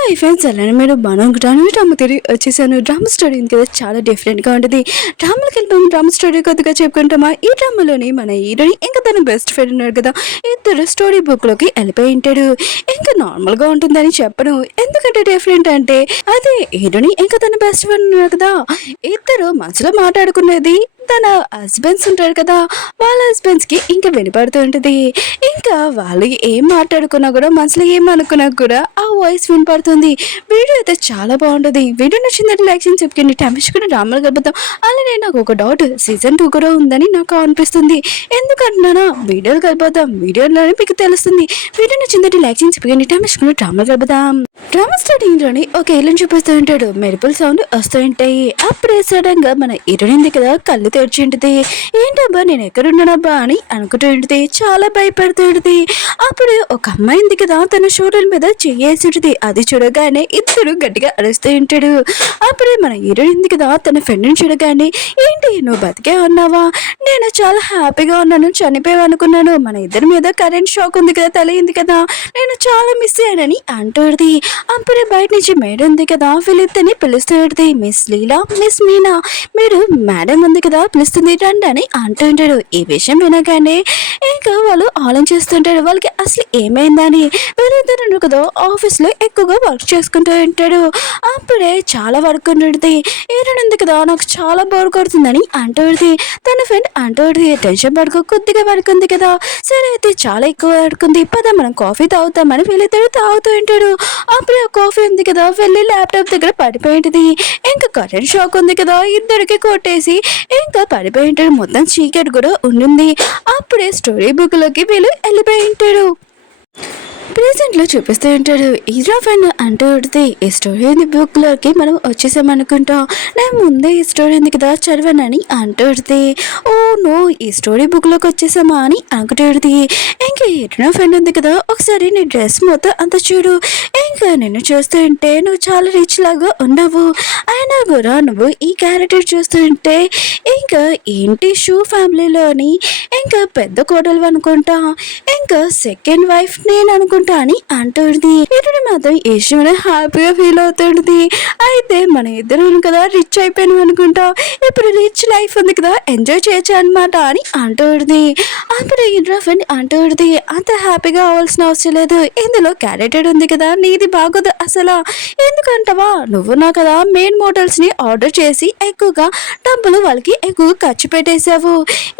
Hi friends, అలానే మీరు బాగుంటాను. Drama తిరిగి వచ్చేసాను. డ్రామా స్టోరీ ఉంది కదా, చాలా డిఫరెంట్గా ఉంటుంది. డ్రామాకి వెళ్ళిపోయి డ్రామా స్టోరీ కొద్దిగా చెప్పుకుంటామా. ఈ డ్రామాలోని మన హీరోని ఇంకా తన బెస్ట్ ఫ్రెండ్ ఉన్నారు కదా, ఇద్దరు స్టోరీ బుక్లోకి వెళ్ళిపోయి ఉంటాడు. ఇంకా నార్మల్గా ఉంటుందని చెప్పను, ఎందుకంటే డిఫరెంట్ అంటే అదే హీరోని ఇంకా తన బెస్ట్ ఫ్రెండ్ ఉన్నారు కదా, ఇద్దరు మనసులో మాట్లాడుకునేది తన హస్బెండ్స్ ఉంటారు కదా, వాళ్ళ హస్బెండ్స్కి ఇంకా వినపడుతూ ఉంటుంది. ఇంకా వాళ్ళు ఏం మాట్లాడుకున్నా కూడా, మనసులో ఏం అనుకున్నా కూడా ఆ వాయిస్ వినపడుతుంది. వీడియో అయితే చాలా బాగుంటుంది. వీడియో నచ్చిందంటే లైక్ చేసి చెప్పుకోండి. టైమ్స్ కూడా డ్రామాలు గడుపుతాం. అలానే నాకు ఒక డౌట్, సీజన్ 2 కూడా ఉందని నాకు అనిపిస్తుంది. ఎందుకంటున్నానా, వీడియోలు గడిపోతాం, వీడియోలోనే మీకు తెలుస్తుంది. వీడియో నచ్చిందంటే లైక్ చేసి చెప్పుకోండి. టైమ్స్ కూడా డ్రామాలు గడుపుతాం. డ్రామా స్టార్టింగ్ లోని ఒక ఏలియన్ చూపిస్తూ ఉంటాడు. మెరుపుల సౌండ్ వస్తూ ఉంటాయి. అప్పుడే సడన్ గా మన హీరోయిన్ కదా కళ్ళు తెరిచి ఉంటుంది. ఏంటబ్బా నేను ఎక్కడున్నానబ్బా అని అనుకుంటూ ఉంటుంది. చాలా భయపడుతూ ఉంటుంది. అప్పుడు ఒక అమ్మాయి ఉంది కదా, తన షోల్డర్ మీద చెయ్యేసి ఉంటుంది. అది చూడగానే ఇద్దరు గట్టిగా అరుస్తూ ఉంటాడు. అప్పుడే మన హీరోయిన్ కదా, తన ఫ్రెండ్ని చూడగానే ఏంటి నువ్వు బతికే ఉన్నావా, నేను చాలా హ్యాపీగా ఉన్నాను, చనిపోయావు అనుకున్నాను, మన ఇద్దరి మీద కరెంట్ షాక్ ఉంది కదా, తెలియంది కదా, నేను చాలా మిస్ అయ్యానని అంటుంది. అప్పుడే బయట నుంచి మేడం ఉంది కదా, వీళ్ళిద్దరిని పిలుస్తుంది. మిస్ లీలా, మిస్ మీనా, మీరు మేడం ఉంది కదా పిలుస్తుంది రండి అని అంటుంటాడు. ఈ విషయం వినగానే ఇంకా వాళ్ళు ఆలోచిస్తుంటాడు, వాళ్ళకి అసలు ఏమైందని. వీళ్ళిద్దరు కదా ఆఫీస్లో ఎక్కువగా వర్క్ చేసుకుంటూ ఉంటాడు. అప్పుడే చాలా వర్క్ ఉంటుంది. ఏరుంది కదా, నాకు చాలా బోర్ కొడుతుందని అంటుంది. తన ఫ్రెండ్ అంటుంది, టెన్షన్ పడుకో, కొద్దిగా వర్క్ ఉంది కదా, సరే అయితే చాలా ఎక్కువ వర్క్ ఉంది, పద మనం కాఫీ తాగుతామని వీళ్ళిద్దరు తాగుతూ ఉంటాడు. అప్పుడే కాఫీ ఉంది కదా, వెళ్ళి ల్యాప్టాప్ దగ్గర పడిపోయింది. ఇంకా కరెంట్ షాక్ ఉంది కదా, ఇద్దరికి కొట్టేసి ఇంకా పడిపోయి ఉంటాడు. మొత్తం చీకటి కూడా ఉండింది. అప్పుడే స్టోరీ బుక్ లోకి వీళ్ళు వెళ్ళిపోయి ఉంటాడు. ప్రెసెంట్ లో చూపిస్తూ ఉంటాడు. హీరో ఫ్రెండ్ అంటూ ఉంటుంది, ఈ స్టోరీ బుక్ లోకి మనం వచ్చేసామనుకుంటాం, నేను ముందే ఈ స్టోరీ ఉంది కదా చదివానని అంటూ ఉంటుంది. ఓ నో, ఈ స్టోరీ బుక్ లోకి వచ్చేసామా అని అనుకుంటుంది. ఇంకా హీరో ఫ్రెండ్ ఉంది కదా, ఒకసారి నీ డ్రెస్ మొత్తం అంత చూడు, ఇంకా నిన్ను చూస్తూ ఉంటే నువ్వు చాలా రిచ్ లాగా ఉన్నావు, అయినా కూడా నువ్వు ఈ క్యారెక్టర్ చూస్తుంటే ఇంకా ఏంటి షూ ఫ్యామిలీలోని ఇంకా పెద్ద కోడలు అనుకుంటా, ఇంకా సెకండ్ వైఫ్ నేను అనుకుంటా అని అంటుంది. ఇటు మాత్రం ఈశ్వర హ్యాపీగా ఫీల్ అవుతుంది. అయితే మన ఇద్దరు కదా రిచ్ అయిపోయాను అనుకుంటా, ఇప్పుడు రిచ్ లైఫ్ ఉంది కదా, ఎంజాయ్ చేయొచ్చు అనమాట అని అంటుంది. అప్పుడు ఇంట్లో ఫ్రెండ్ అంటుంది, అంత హ్యాపీగా అవ్వాల్సిన అవసరం లేదు, ఇందులో క్యారెక్టర్ ఉంది కదా, నీది బాగోదు అసలు, ఎందుకంటావా నువ్వు నా కదా మెయిన్ మోడల్స్ ని ఆర్డర్ చేసి ఎక్కువగా డబ్బులు వాళ్ళకి ఎక్కువ ఖర్చు పెట్టేశావు.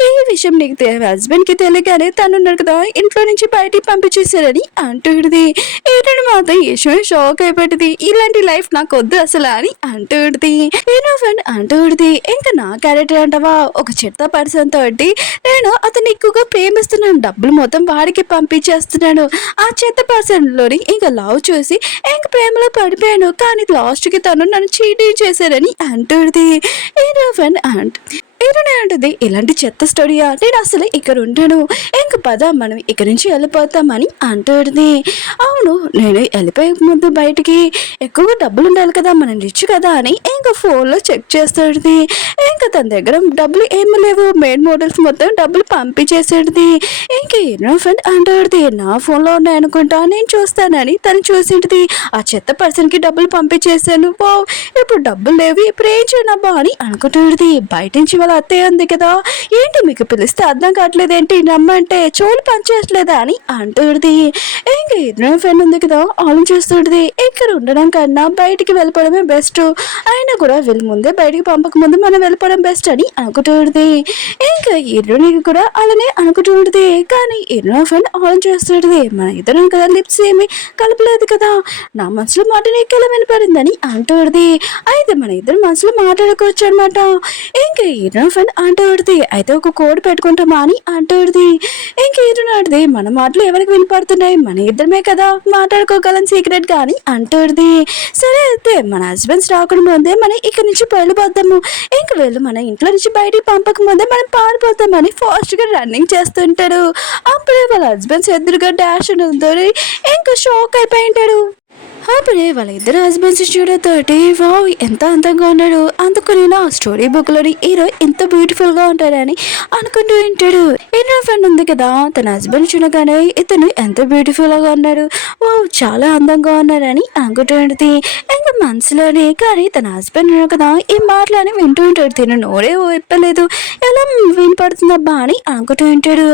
ఈ విషయం నీకు హస్బెండ్ కి తెలియగానే తనున్నాడు కదా, ఇంట్లో నుంచి బయటికి పంపించేశారని అంటుంది. ఏంటంటే మాత్రం యశ్వ షాక్ అయిపోతుంది, ఇలాంటి లైఫ్ నాకు వద్దు అసలు అని అంటుంది. నేను ఫ్రెండ్ అంటుంది, ఇంకా నా క్యారెక్టర్ అంటావా, ఒక చెత్త పర్సన్ తోటి నేను అతను ఎక్కువగా ప్రేమిస్తున్నాను, డబ్బులు మొత్తం వాడికి పంపించేస్తున్నాను, ఆ చెత్త పర్సన్ లోని ఇంకా లవ్ చూసి ఇంక ప్రేమలో పడిపోయాను, కానీ లాస్ట్ కి తను నన్ను చీటింగ్ చేశారని అంటుంది. నేను ఫ్రెండ్ ఏదైనా అంటుంది, ఇలాంటి చెత్త స్టోరీయా, నేను అసలు ఇక్కడ ఉంటాను, ఇంక పద మనం ఇక్కడ నుంచి వెళ్ళిపోతామని అంటుంది. అవును, నేను వెళ్ళిపోయే ముందు బయటికి ఎక్కువగా డబ్బులు ఉండాలి కదా, మనం రిచ్ కదా అని ఇంకా ఫోన్లో చెక్ చేస్తుంది. ఇంకా తన దగ్గర డబ్బులు ఏమి లేవు, మెయిన్ మోడల్స్ మొత్తం డబ్బులు పంపించేసేది. ఇంకా ఎన్నో ఫ్రెండ్ అంటుంది, నా ఫోన్లో ఉన్నాయనుకుంటా, నేను చూస్తానని తను చూసింది. ఆ చెత్త పర్సన్కి డబ్బులు పంపించేసాను, పో ఇప్పుడు డబ్బులు లేవు, ఇప్పుడు ఏం చేయనబ్బా అని అనుకుంటుంది. బయట నుంచి వాళ్ళ అత్తయ్య ఉంది కదా, ఏంటి మీకు పిలిస్తే అర్థం కావట్లేదేంటి, నమ్మంటే చోలు పనిచేయట్లేదా అని అంటుంది. ఇంకా ఎన్నో ఫ్రెండ్ ఉంది కదా, ఆలోచిస్తుంది, ఇక్కడ ఉండడం కన్నా బయటికి వెళ్ళిపోవడమే బెస్ట్, అయినా కూడా వీళ్ళ ముందే బయటికి పంపక ముందు మనం వెళ్ళిపోవడం బెస్ట్ అని అనుకుంటుంది. ఇంకా హీరోనికి కూడా అలానే అనుకుంటుంది. కానీ హీరో ఫ్రెండ్ ఆలోచిస్తుంది, మన ఇద్దరం కదా లిప్స్ ఏమి కలపలేదు కదా, నా మనసులో మాట నీకు ఎలా వినపడిందని అంటుంది. అయితే మన ఇద్దరు మనసులో మాట్లాడుకోవచ్చు అనమాట. ఇంకా హీరో ఫ్రెండ్ అంటుంది, అయితే ఒక కోడ్ పెట్టుకుంటామా అని అంటుంది. ఇంక హీరోది, మన మాటలు ఎవరికి వినపడుతున్నాయి, మన ఇద్దరమే కదా మాట్లాడుకోగలం సీక్రెట్ గా అని అంటుంది. సరే అయితే మన హస్బెండ్స్ రాకుండా ముందే మనం ఇక్కడ నుంచి వెళ్ళిపోతాము, ఇంక వీళ్ళు మన ఇంట్లో నుంచి బయటికి పంపక ముందే మనం పారిపోతామని ఫాస్ట్ గా రన్నింగ్ చేస్తుంటాడు. అప్పుడే వాళ్ళ హస్బెండ్స్ ఎదురుగా డాష్ ఉంటుంది, ఇంకా షాక్ అయిపోయి ఉంటాడు. అప్పుడే వాళ్ళ ఇద్దరు హస్బెండ్స్ చూడతోటి వావ్ ఎంత అందంగా ఉన్నాడు, అందుకని నా స్టోరీ బుక్ లోని హీరో ఎంత బ్యూటిఫుల్ గా ఉంటాడని అనుకుంటూ ఉంటాడు. హీరో ఫ్రెండ్ ఉంది కదా, తన హస్బెండ్ చూడగానే ఇతను ఎంత బ్యూటిఫుల్ గా ఉన్నాడు, వావ్ చాలా అందంగా ఉన్నాడని అనుకుంటూ ఉంటుంది. ఇంకా మనసులోనే కానీ తన హస్బెండ్ కదా ఈ మాటలని వింటూ ఉంటాడు. తిను నోరే విప్పలేదు, ఎలా వినపడుతుందబ్బా అని అనుకుంటూ ఉంటాడు.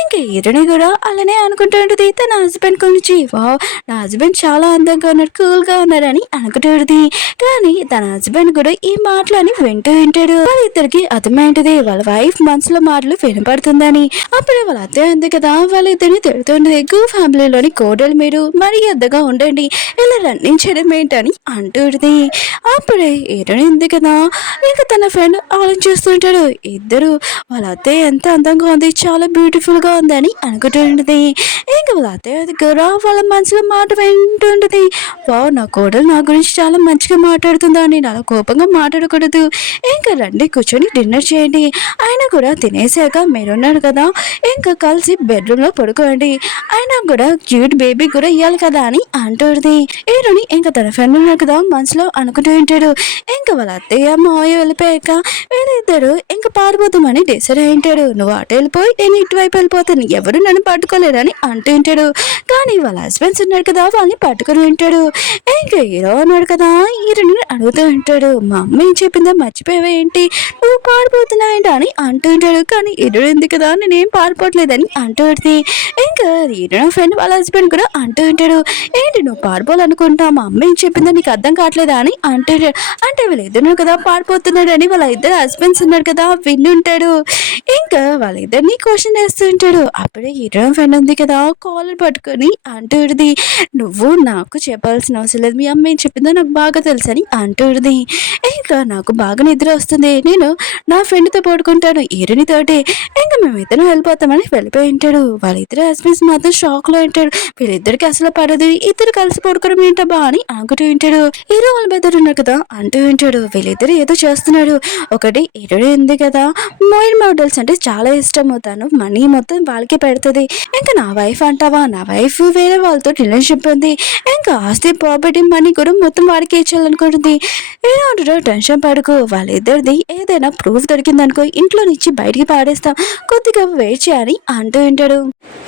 ఇంకా హీరోని కూడా అలానే అనుకుంటూ ఉంటుంది తన హస్బెండ్ గురించి. వావ్ నా హస్బెండ్ చాలా అందంగా ఉన్నాడు, కూల్ గా ఉన్నారని అనుకుంటూ ఉంటుంది. కానీ తన హస్బెండ్ కూడా ఈ మాటలని వింటూ ఉంటాడు. వాళ్ళిద్దరికి అర్థమైంటది వాళ్ళ వైఫ్ మనసులో మాటలు వినపడుతుందని. అప్పుడే వాళ్ళ అత్తయ్య ఉంది కదా, వాళ్ళిద్దరిని తిడుతుంటది. ఫ్యామిలీలోని కోడలు మీరు మరి ఎద్దగా ఉండండి, ఇలా రన్నింగ్ చేయడం ఏంటని అంటుంది. అప్పుడే హీరోయిన్ ఉంది కదా, ఇంకా తన ఫ్రెండ్ ఆలోచిస్తుంటాడు. ఇద్దరు వాళ్ళ అత్తయ్య ఎంత అందంగా ఉంది, చాలా బ్యూటిఫుల్ గా ఉందని అనుకుంటూ ఉంటుంది. ఇంకా వాళ్ళ అత్తయ్య దగ్గర వాళ్ళ మనసులో మాట వింటుంటది. వావ్ నా కోడలు నా గురించి చాలా మంచిగా మాట్లాడుతుందా అని అలా కోపంగా మాట్లాడకూడదు, ఇంకా రండి కూర్చొని డిన్నర్ చేయండి, ఆయన కూడా తినేసాక మీరున్నారు కదా ఇంకా కలిసి బెడ్రూమ్ లో పడుకోండి, ఆయన కూడా క్యూట్ బేబీ కూడా ఇవ్వాలి కదా అని అంటుంది. హీరోని ఇంకా తన ఫ్రెండ్ ఉన్నారు కదా మనసులో అనుకుంటూ ఉంటాడు. ఇంకా వాళ్ళ అత్తయ్య మావయ్య వెళ్ళిపోయాక వీళ్ళిద్దరు ఇంకా పారిపోతామని డిసైడ్ అయి ఉంటాడు. నువ్వు అటు వెళ్ళిపోయి నేను ఇటువైపు వెళ్ళిపోతాను, ఎవరు నన్ను పట్టుకోలేరని అంటూ ఉంటాడు. కానీ వాళ్ళ హస్బెండ్స్ ఉన్నారు కదా వాళ్ళని పట్టుకుని ఉంటాడు. ఇంకా హీరో అన్నాడు కదా హీరోని అడుగుతూ ఉంటాడు, మా అమ్మ ఏం చెప్పిందో మర్చిపోయావా ఏంటి, నువ్వు పారిపోతున్నావేంటి అని అంటూ ఉంటాడు. కానీ హీరో ఉంది కదా నేనేం పారిపోవట్లేదని అంటూ ఉంటుంది. ఇంకా హీరో ఫ్రెండ్ వాళ్ళ హస్బెండ్ కూడా అంటూ ఉంటాడు, ఏంటి నువ్వు పారిపోవాలనుకుంటా, మా అమ్మ ఏం చెప్పిందో నీకు అర్థం కావట్లేదా అని అంటాడు. అంటే వీళ్ళిద్దరు కదా పారిపోతున్నాడని వాళ్ళ ఇద్దరు హస్బెండ్స్ ఉన్నారు కదా విని ఉంటాడు. ఇంకా వాళ్ళిద్దరిని క్వశ్చన్ వేస్తూ ఉంటాడు. అప్పుడే హీరో ఫ్రెండ్ ఉంది కదా కాలర్ పట్టుకొని అంటుంది, నువ్వు నాకు చెప్పాల్సిన అవసరం లేదు, మీ అమ్మ ఏం చెప్పిందో నాకు బాగా తెలుసు అని అంటుంది. ఇంకా నాకు బాగా నిద్ర వస్తుంది, నేను నా ఫ్రెండ్తో పడుకుంటాను హీరోని తోటి, ఇంకా మేమిద్దరం వెళ్ళిపోతామని వెళ్ళిపోయి ఉంటాడు. వాళ్ళిద్దరు హస్బెండ్స్ మాత్రం షాక్ లో ఉంటాడు. వీళ్ళిద్దరికి అసలు పడదు, ఇద్దరు కలిసి పడుకోవడం ఏంటబ్బా అని అనుకుంటూ ఉంటాడు. హీరో వాళ్ళ బెదర్ ఉన్నారు కదా అంటూ ఉంటాడు, వీళ్ళిద్దరు ఏదో చేస్తున్నాడు. ఒకటి హీరో ఉంది కదా మోయిన్ మోడల్స్ అంటే చాలా ఇష్టం, తను మనీ మొత్తం వాళ్ళకి పెడుతుంది. ఇంకా నా వైఫ్ అంటావా, నా వైఫ్ వేరే వాళ్ళతో రిలేషన్షిప్ ఉంది, ఇంకా ఆస్తి ప్రాపర్టీ మనీ కూడా మొత్తం వాడికి ఇచ్చాలనుకుంటుంది. హీరో అంటాడు టెన్షన్ పడుకో, వాళ్ళిద్దరిది ఏదైనా ప్రూఫ్ దొరికిందనుకో ఇంట్లో నుంచి బయటికి పాడేస్తాం, కొద్దిగా వెయిట్ చేయాలి అంటూ ఉంటాడు.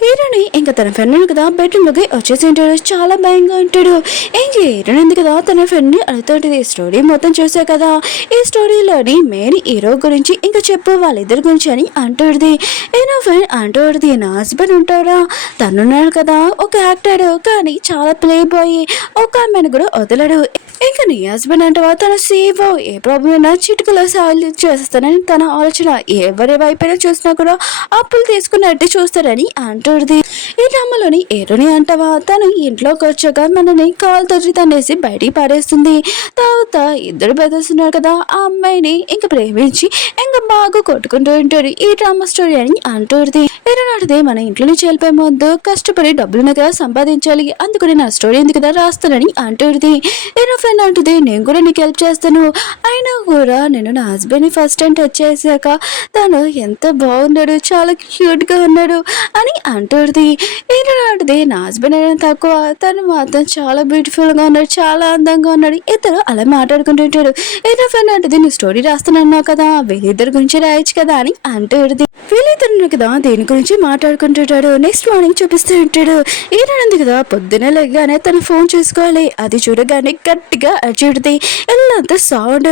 హీరోని ఇంకా తన ఫ్రెండ్ కదా బెడ్రూమ్ లోకి వచ్చేసి ఉంటాడు. చాలా భయంగా ఉంటాడు. ఇంక హీరోయిన్ ఉంది కదా తన ఫ్రెండ్ ని అడుగుతుంటది, స్టోరీ మొత్తం చూసా కదా, ఈ స్టోరీలోని మెయిన్ హీరో గురించి ఇంకా చెప్పు వాళ్ళిద్దరి గురించి అని అంటుంది. హీరో ఫ్రెండ్ అంటుంది, నా హస్బెండ్ ఉంటాడా, తనున్నాడు కదా ఒక యాక్టర్, కానీ చాలా ప్లే బాయ్, ఒక ఆమెను కూడా వదలడు. ఇంకా నీ హస్బెండ్ అంటవా తన సేవ్ ఏ ప్రాబ్లం అయినా చిటుకలో సాల్వ్ చేస్తానని తన ఆలోచన, ఎవరి వైపైనా చూసినా కూడా అప్పులు తీసుకున్నట్టు చూస్తారని అంటుంది. ఈ డ్రామాలోని ఏరోని అంటవా తను ఇంట్లోకి వచ్చాక మనని కాలుతో తనేసి బయటికి పారేస్తుంది. తర్వాత ఇద్దరు బ్రదర్స్ ఉన్నారు కదా ఆ అమ్మాయిని ఇంకా ప్రేమించి ఇంకా బాగా కొట్టుకుంటూ ఉంటాడు. ఈ డ్రామా స్టోరీ అని అంటుంది. ఏరోనాటిది మన ఇంట్లో నుంచి వెళ్ళిపోయే ముందు కష్టపడి డబ్బులు కదా సంపాదించాలి, అందుకని నా స్టోరీ ఉంది కదా రాస్తానని అంటుంది. ఏరో ఫ్రెండ్ అంటుంది, నేను కూడా నీకు హెల్ప్ చేస్తాను, అయినా కూడా నేను నా హస్బెండ్ని ఫస్ట్ టైం టచ్ చేశాక తను ఎంత బాగున్నాడు, చాలా క్యూట్గా ఉన్నాడు అని అంటుంది. ఏంటంటే నా హస్బెండ్ అయినా తక్కువ, తను మాత్రం చాలా బ్యూటిఫుల్గా ఉన్నాడు, చాలా అందంగా ఉన్నాడు, ఇద్దరు అలా మాట్లాడుకుంటుంటాడు. ఏదో ఫ్రెండ్ అంటుంది, నువ్వు స్టోరీ రాస్తున్నావు కదా వీళ్ళిద్దరి గురించి రాయొచ్చు కదా అని అంటుంది. వీళ్ళిద్దరు కదా దేని గురించి మాట్లాడుకుంటుంటాడు. నెక్స్ట్ మార్నింగ్ చూపిస్తూ ఉంటాడు. ఏనంది కదా పొద్దునే లేగానే తన ఫోన్ చూసుకోవాలి, అది చూడగానే గట్టిగా అరిచిడుతుంది, ఎల్లంత సౌండ్.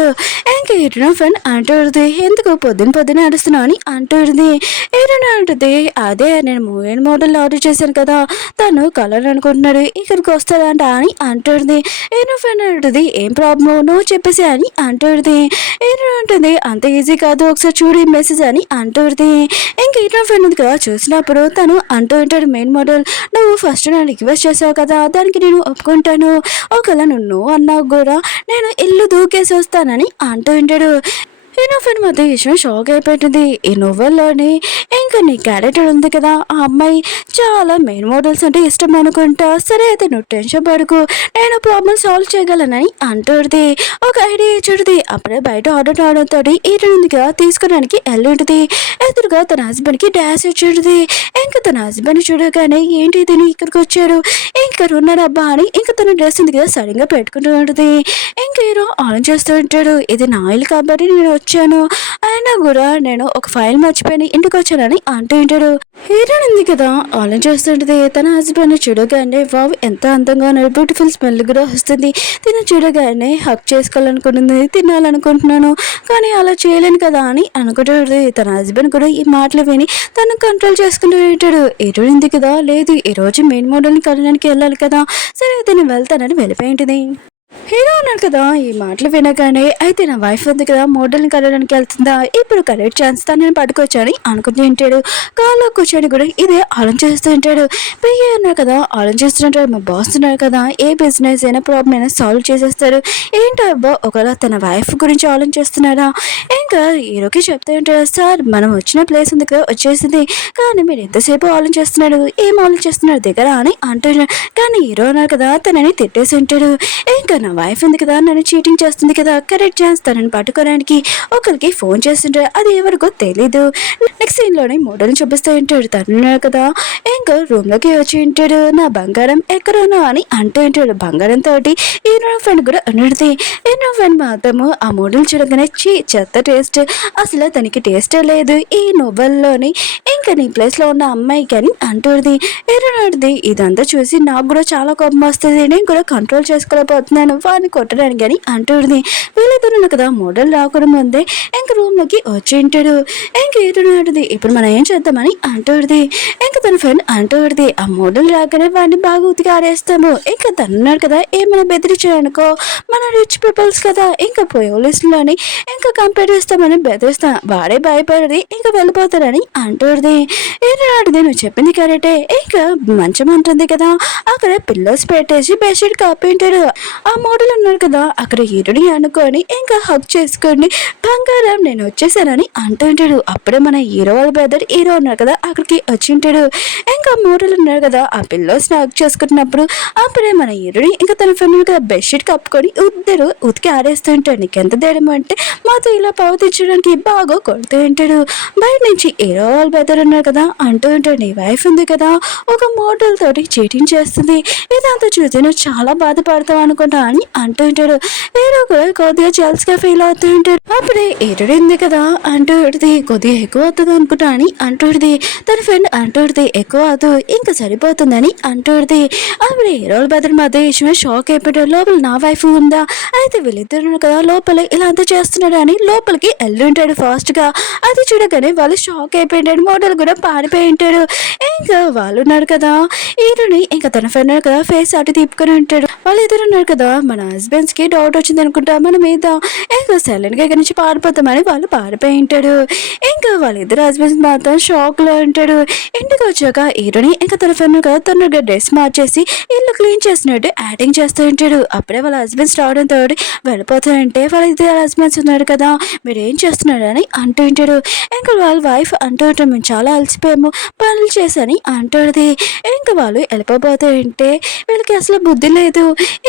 ఇంకా ఏటో ఫ్రెండ్ అంటుంది, ఎందుకు పొద్దున అరుస్తున్నావు అని అంటుంది. ఏటో అంటుంది, అదే నేను మూవీ మోడల్ ఆర్డర్ చేశాను కదా తను కలర్ అనుకుంటున్నాడు, ఇక్కడికి వస్తాడంట అని అంటుంది. ఏటో ఫ్రెండ్ అంటుంది, ఏం ప్రాబ్లం నువ్వు చెప్పేసి అని అంటుంది. ఏటో అంటుంది, అంత ఈజీ కాదు, ఒకసారి చూడు ఈ మెసేజ్ అని అంటుంది. ఇంకా ఏటో ఫ్రెండ్ ఉంది కదా చూసినప్పుడు తను అంటూ ఉంటాడు, మెయిన్ మోడల్ నువ్వు ఫస్ట్ నన్ను రిక్వెస్ట్ చేసావు కదా దానికి నేను ఒప్పుకుంటాను, ఒకవేళ నువ్వు అన్నావు కూడా నేను ఇల్లు దూకేసి వస్తానని అంటూ ఉంటాడు. ఫ్రెండ్ మధ్య విషయం షాక్ అయిపోయింది. ఈ నోవెల్లోని ఇంకా నీ క్యారెక్టర్ ఉంది కదా, ఆ అమ్మాయి చాలా మెయిన్ మోడల్స్ అంటే ఇష్టం అనుకుంటా. సరే అయితే నువ్వు టెన్షన్ పడుకు, నేను ప్రాబ్లం సాల్వ్ చేయగలనని అంటుంది. ఒక ఐడియా ఇచ్చుడుది. అప్పుడే బయట ఆర్డర్ రావడంతో ఉంది కదా తీసుకోవడానికి వెళ్ళుంటుంది. ఎదురుగా తన హస్బెండ్కి డాష్ ఇచ్చుడుది. ఇంకా తన హస్బెండ్ చూడగానే ఏంటి తిని ఇక్కడికి వచ్చాడు, ఇంకా ఉన్నారబ్బా అని ఇంకా తన డ్రెస్ ఉంది కదా సడన్గా పెట్టుకుంటూ ఉంటుంది. ఇంకా హీరో ఆన్ చేస్తూ ఉంటాడు. ఇది నా ఇల్లు కాబట్టి నేను వచ్చాను, అయినా కూడా నేను ఒక ఫైల్ మర్చిపోయి ఇంటికి వచ్చానని అంటూ ఉంటాడు. హీరోయిన్ ఉంది కదా ఆలోచన చేస్తుంటది. తన హస్బెండ్ చూడగానే వావ్ ఎంత అందంగా ఉన్నాడు, బ్యూటిఫుల్ స్మెల్ కూడా వస్తుంది. తిన చూడగానే హక్ చేసుకోవాలనుకుంటుంది, తినాలనుకుంటున్నాను కానీ అలా చేయలేను కదా అని అనుకుంటాడు. తన హస్బెండ్ కూడా ఈ మాటలు విని తను కంట్రోల్ చేసుకుంటూ ఉంటాడు. హీరోయిన్ ఉంది కదా లేదు ఈరోజు మెయిన్ మోడల్ని కలడానికి వెళ్ళాలి కదా, సరే అయితే నేను వెళ్తానని వెళ్ళిపోయింటుంది. హీరో ఉన్నాడు కదా ఈ మాటలు వినగానే అయితే నా వైఫ్ ఉంది కదా మోడల్ని కలవడానికి వెళ్తుందా, ఇప్పుడు కరెక్ట్ ఛాన్స్ నేను పట్టుకొచ్చాని అనుకుంటూ ఉంటాడు. కాల్లో కూర్చొని కూడా ఇదే ఆలోచిస్తూ ఉంటాడు. పియ్య అన్నారు కదా ఆలోచిస్తుంటాడు. మా బాస్ ఉన్నారు కదా ఏ బిజినెస్ అయినా ప్రాబ్లం అయినా సాల్వ్ చేసేస్తారు. ఏంటో అబ్బా ఒకవేళ తన వైఫ్ గురించి ఆలోచిస్తున్నారా. ఇంకా హీరోకి చెప్తూ ఉంటాడు, సార్ మనం వచ్చిన ప్లేస్ ఉంది కదా వచ్చేసింది, కానీ మీరు ఎంతసేపు ఆలోచిస్తున్నాడు, ఏం ఆలోచిస్తున్నారు దగ్గర అని అంటున్నాడు. కానీ హీరో ఉన్నారు కదా తనని తిట్టేసి ఉంటాడు. ఇంకా నా వైఫ్ ఉంది కదా నన్ను చీటింగ్ చేస్తుంది కదా, కరెక్ట్ ఛాన్స్ తనని పట్టుకోవడానికి ఒకరికి ఫోన్ చేస్తుంటాడు, అది ఎవరికో తెలీదు. నెక్స్ట్ సీన్ లోనే మోడల్ని చూపిస్తూ ఉంటాడు. తను కదా ఇంకా రూమ్ లోకి వచ్చి ఉంటాడు. నా బంగారం ఎక్కడున్నా అని అంటూ ఉంటాడు. బంగారం తోటి ఈయన ఫ్రెండ్ కూడా ఉన్నది. ఈయన ఫ్రెండ్ మాత్రము ఆ మోడల్ చూడగానే చెత్త టేస్ట్, అసలు తనకి టేస్టే లేదు ఈ నొవెల్లోని, ఇంకా నీ ప్లేస్ లో ఉన్న అమ్మాయి కానీ అంటుంది. ఏరనాడిది ఇదంతా చూసి నాకు కూడా చాలా కోపం వస్తుంది, నేను కూడా కంట్రోల్ చేసుకోలేకపోతున్నాను వాడిని కొట్టడానికి అని అంటుంది. వీళ్ళిద్దరు కదా మోడల్ రాకుండా ముందే ఇంక రూమ్ లోకి వచ్చి ఉంటాడు. ఇంక ఏరనాడిది ఇప్పుడు మనం ఏం చేద్దామని అంటుంది. ఇంకా తన ఫ్రెండ్ అంటుంది ఆ మోడల్ రాగానే వాడిని బాగా ఉతికి ఆరేస్తాము, ఇంకా తనున్నాడు కదా ఏమైనా బెదిరించాడనుకో మన రిచ్ పీపుల్స్ కదా ఇంకా పోలీసులని ఇంకా కంప్లీట్ చేస్తామని బెదిరిస్తా, వాడే భయపడది ఇంకా వెళ్ళిపోతారని అంటుంది. ఏనాడిది నువ్వు చెప్పింది కరెక్టే, ఇంకా మంచం ఉంటుంది కదా అక్కడ పిల్లోస్ పెట్టేసి బెడ్షీట్ కప్పింటాడు. ఆ మోడల్ ఉన్నాడు కదా అక్కడ హీరోని అనుకొని ఇంకా హక్ చేసుకొని బంగారం నేను వచ్చేసానని అంటుంటాడు. అప్పుడే మన హీరో వాళ్ళ బ్రదర్ హీరో ఉన్నారు కదా అక్కడికి వచ్చింటాడు. ఇంకా మోడల్ ఉన్నారు కదా ఆ పిల్లోస్ హక్ చేసుకుంటున్నప్పుడు అప్పుడే మన హీరోని ఇంకా తన ఫ్రెండ్ కదా బెడ్షీట్ కప్పుకొని ఇద్దరు ఉతికి ఆడేస్తుంటాడు. నీకు ఎంత ధైర్యం అంటే మాతో ఇలా ప్రవర్తించడానికి బాగా కొడుతూ ఉంటాడు. బయట నుంచి హీరో వాళ్ళ బ్రదర్ ఉన్నారు కదా అంటూ ఉంటాడు, నీ వైఫ్ ఉంది కదా ఒక మోడల్ తోటి చీటింగ్ చేస్తుంది, ఇదంతా చూసి నువ్వు చాలా బాధపడతావు అనుకుంటా అని అంటూ ఉంటాడు. హీరో కూడా కొద్దిగా జెల్స్ గా ఫీల్ అవుతూ ఉంటాడు. అప్పుడే హీరోడు ఉంది కదా అంటుంది కొద్దిగా ఎక్కువ అవుతుంది అనుకుంటా అని అంటుంది. తన ఫ్రెండ్ అంటుంది ఎక్కువ అవుతూ ఇంకా సరిపోతుందని అంటుంది. అప్పుడే హీరో వాళ్ళ బ్రదర్ మధ్య విషయమే షాక్ అయిపోయాడు. లోపల నా వైఫ్ ఉందా, అయితే వీళ్ళిద్దరు కదా లోపల ఇలా అంతా చేస్తున్నాడు అని లోపలికి వెళ్ళుంటాడు ఫాస్ట్ గా. అది చూడగానే వాళ్ళు షాక్ అయిపోయింటాడు. మోడల్ కూడా పారిపోయి ఉంటాడు. ఇంకా వాళ్ళు ఉన్నారు కదా హీరోని ఇంకా తన ఫ్రెండ్ కదా ఫేస్ అటు తిప్పుకొని ఉంటాడు. వాళ్ళు ఇద్దరు ఉన్నారు కదా మన హస్బెండ్స్ కి డౌట్ వచ్చింది అనుకుంటా మన మీద, ఇంకా సైలెంట్ గా ఇక్కడి నుంచి పారిపోతామని వాళ్ళు పారిపోయి ఉంటాడు. ఇంకా వాళ్ళిద్దరు హస్బెండ్స్ మాత్రం షాక్ లో ఉంటాడు. ఇంటికి వచ్చాక హీరోని ఇంకా తన ఫ్రెండ్ కదా తొందరగా డ్రెస్ మార్చేసి ఇల్లు క్లీన్ చేసినట్టు యాక్టింగ్ చేస్తూ ఉంటాడు. అప్పుడే వాళ్ళ హస్బెండ్స్ రావడంతో వెళ్ళిపోతాయంటే వాళ్ళ ఇద్దరు హస్బెండ్స్ ఉన్నారు కదా మీరు ఏం చేస్తున్నారు అని అంటూ ఉంటాడు. ఇంకా వాళ్ళ వైఫ్ అంటూ ఉంటారు మేము చాలా అలసిపోయాము పనులు చేసని అంటుంది. ఇంకా వాళ్ళు వెళ్ళిపోతూ ఉంటే వీళ్ళకి అసలు బుద్ధి లేదు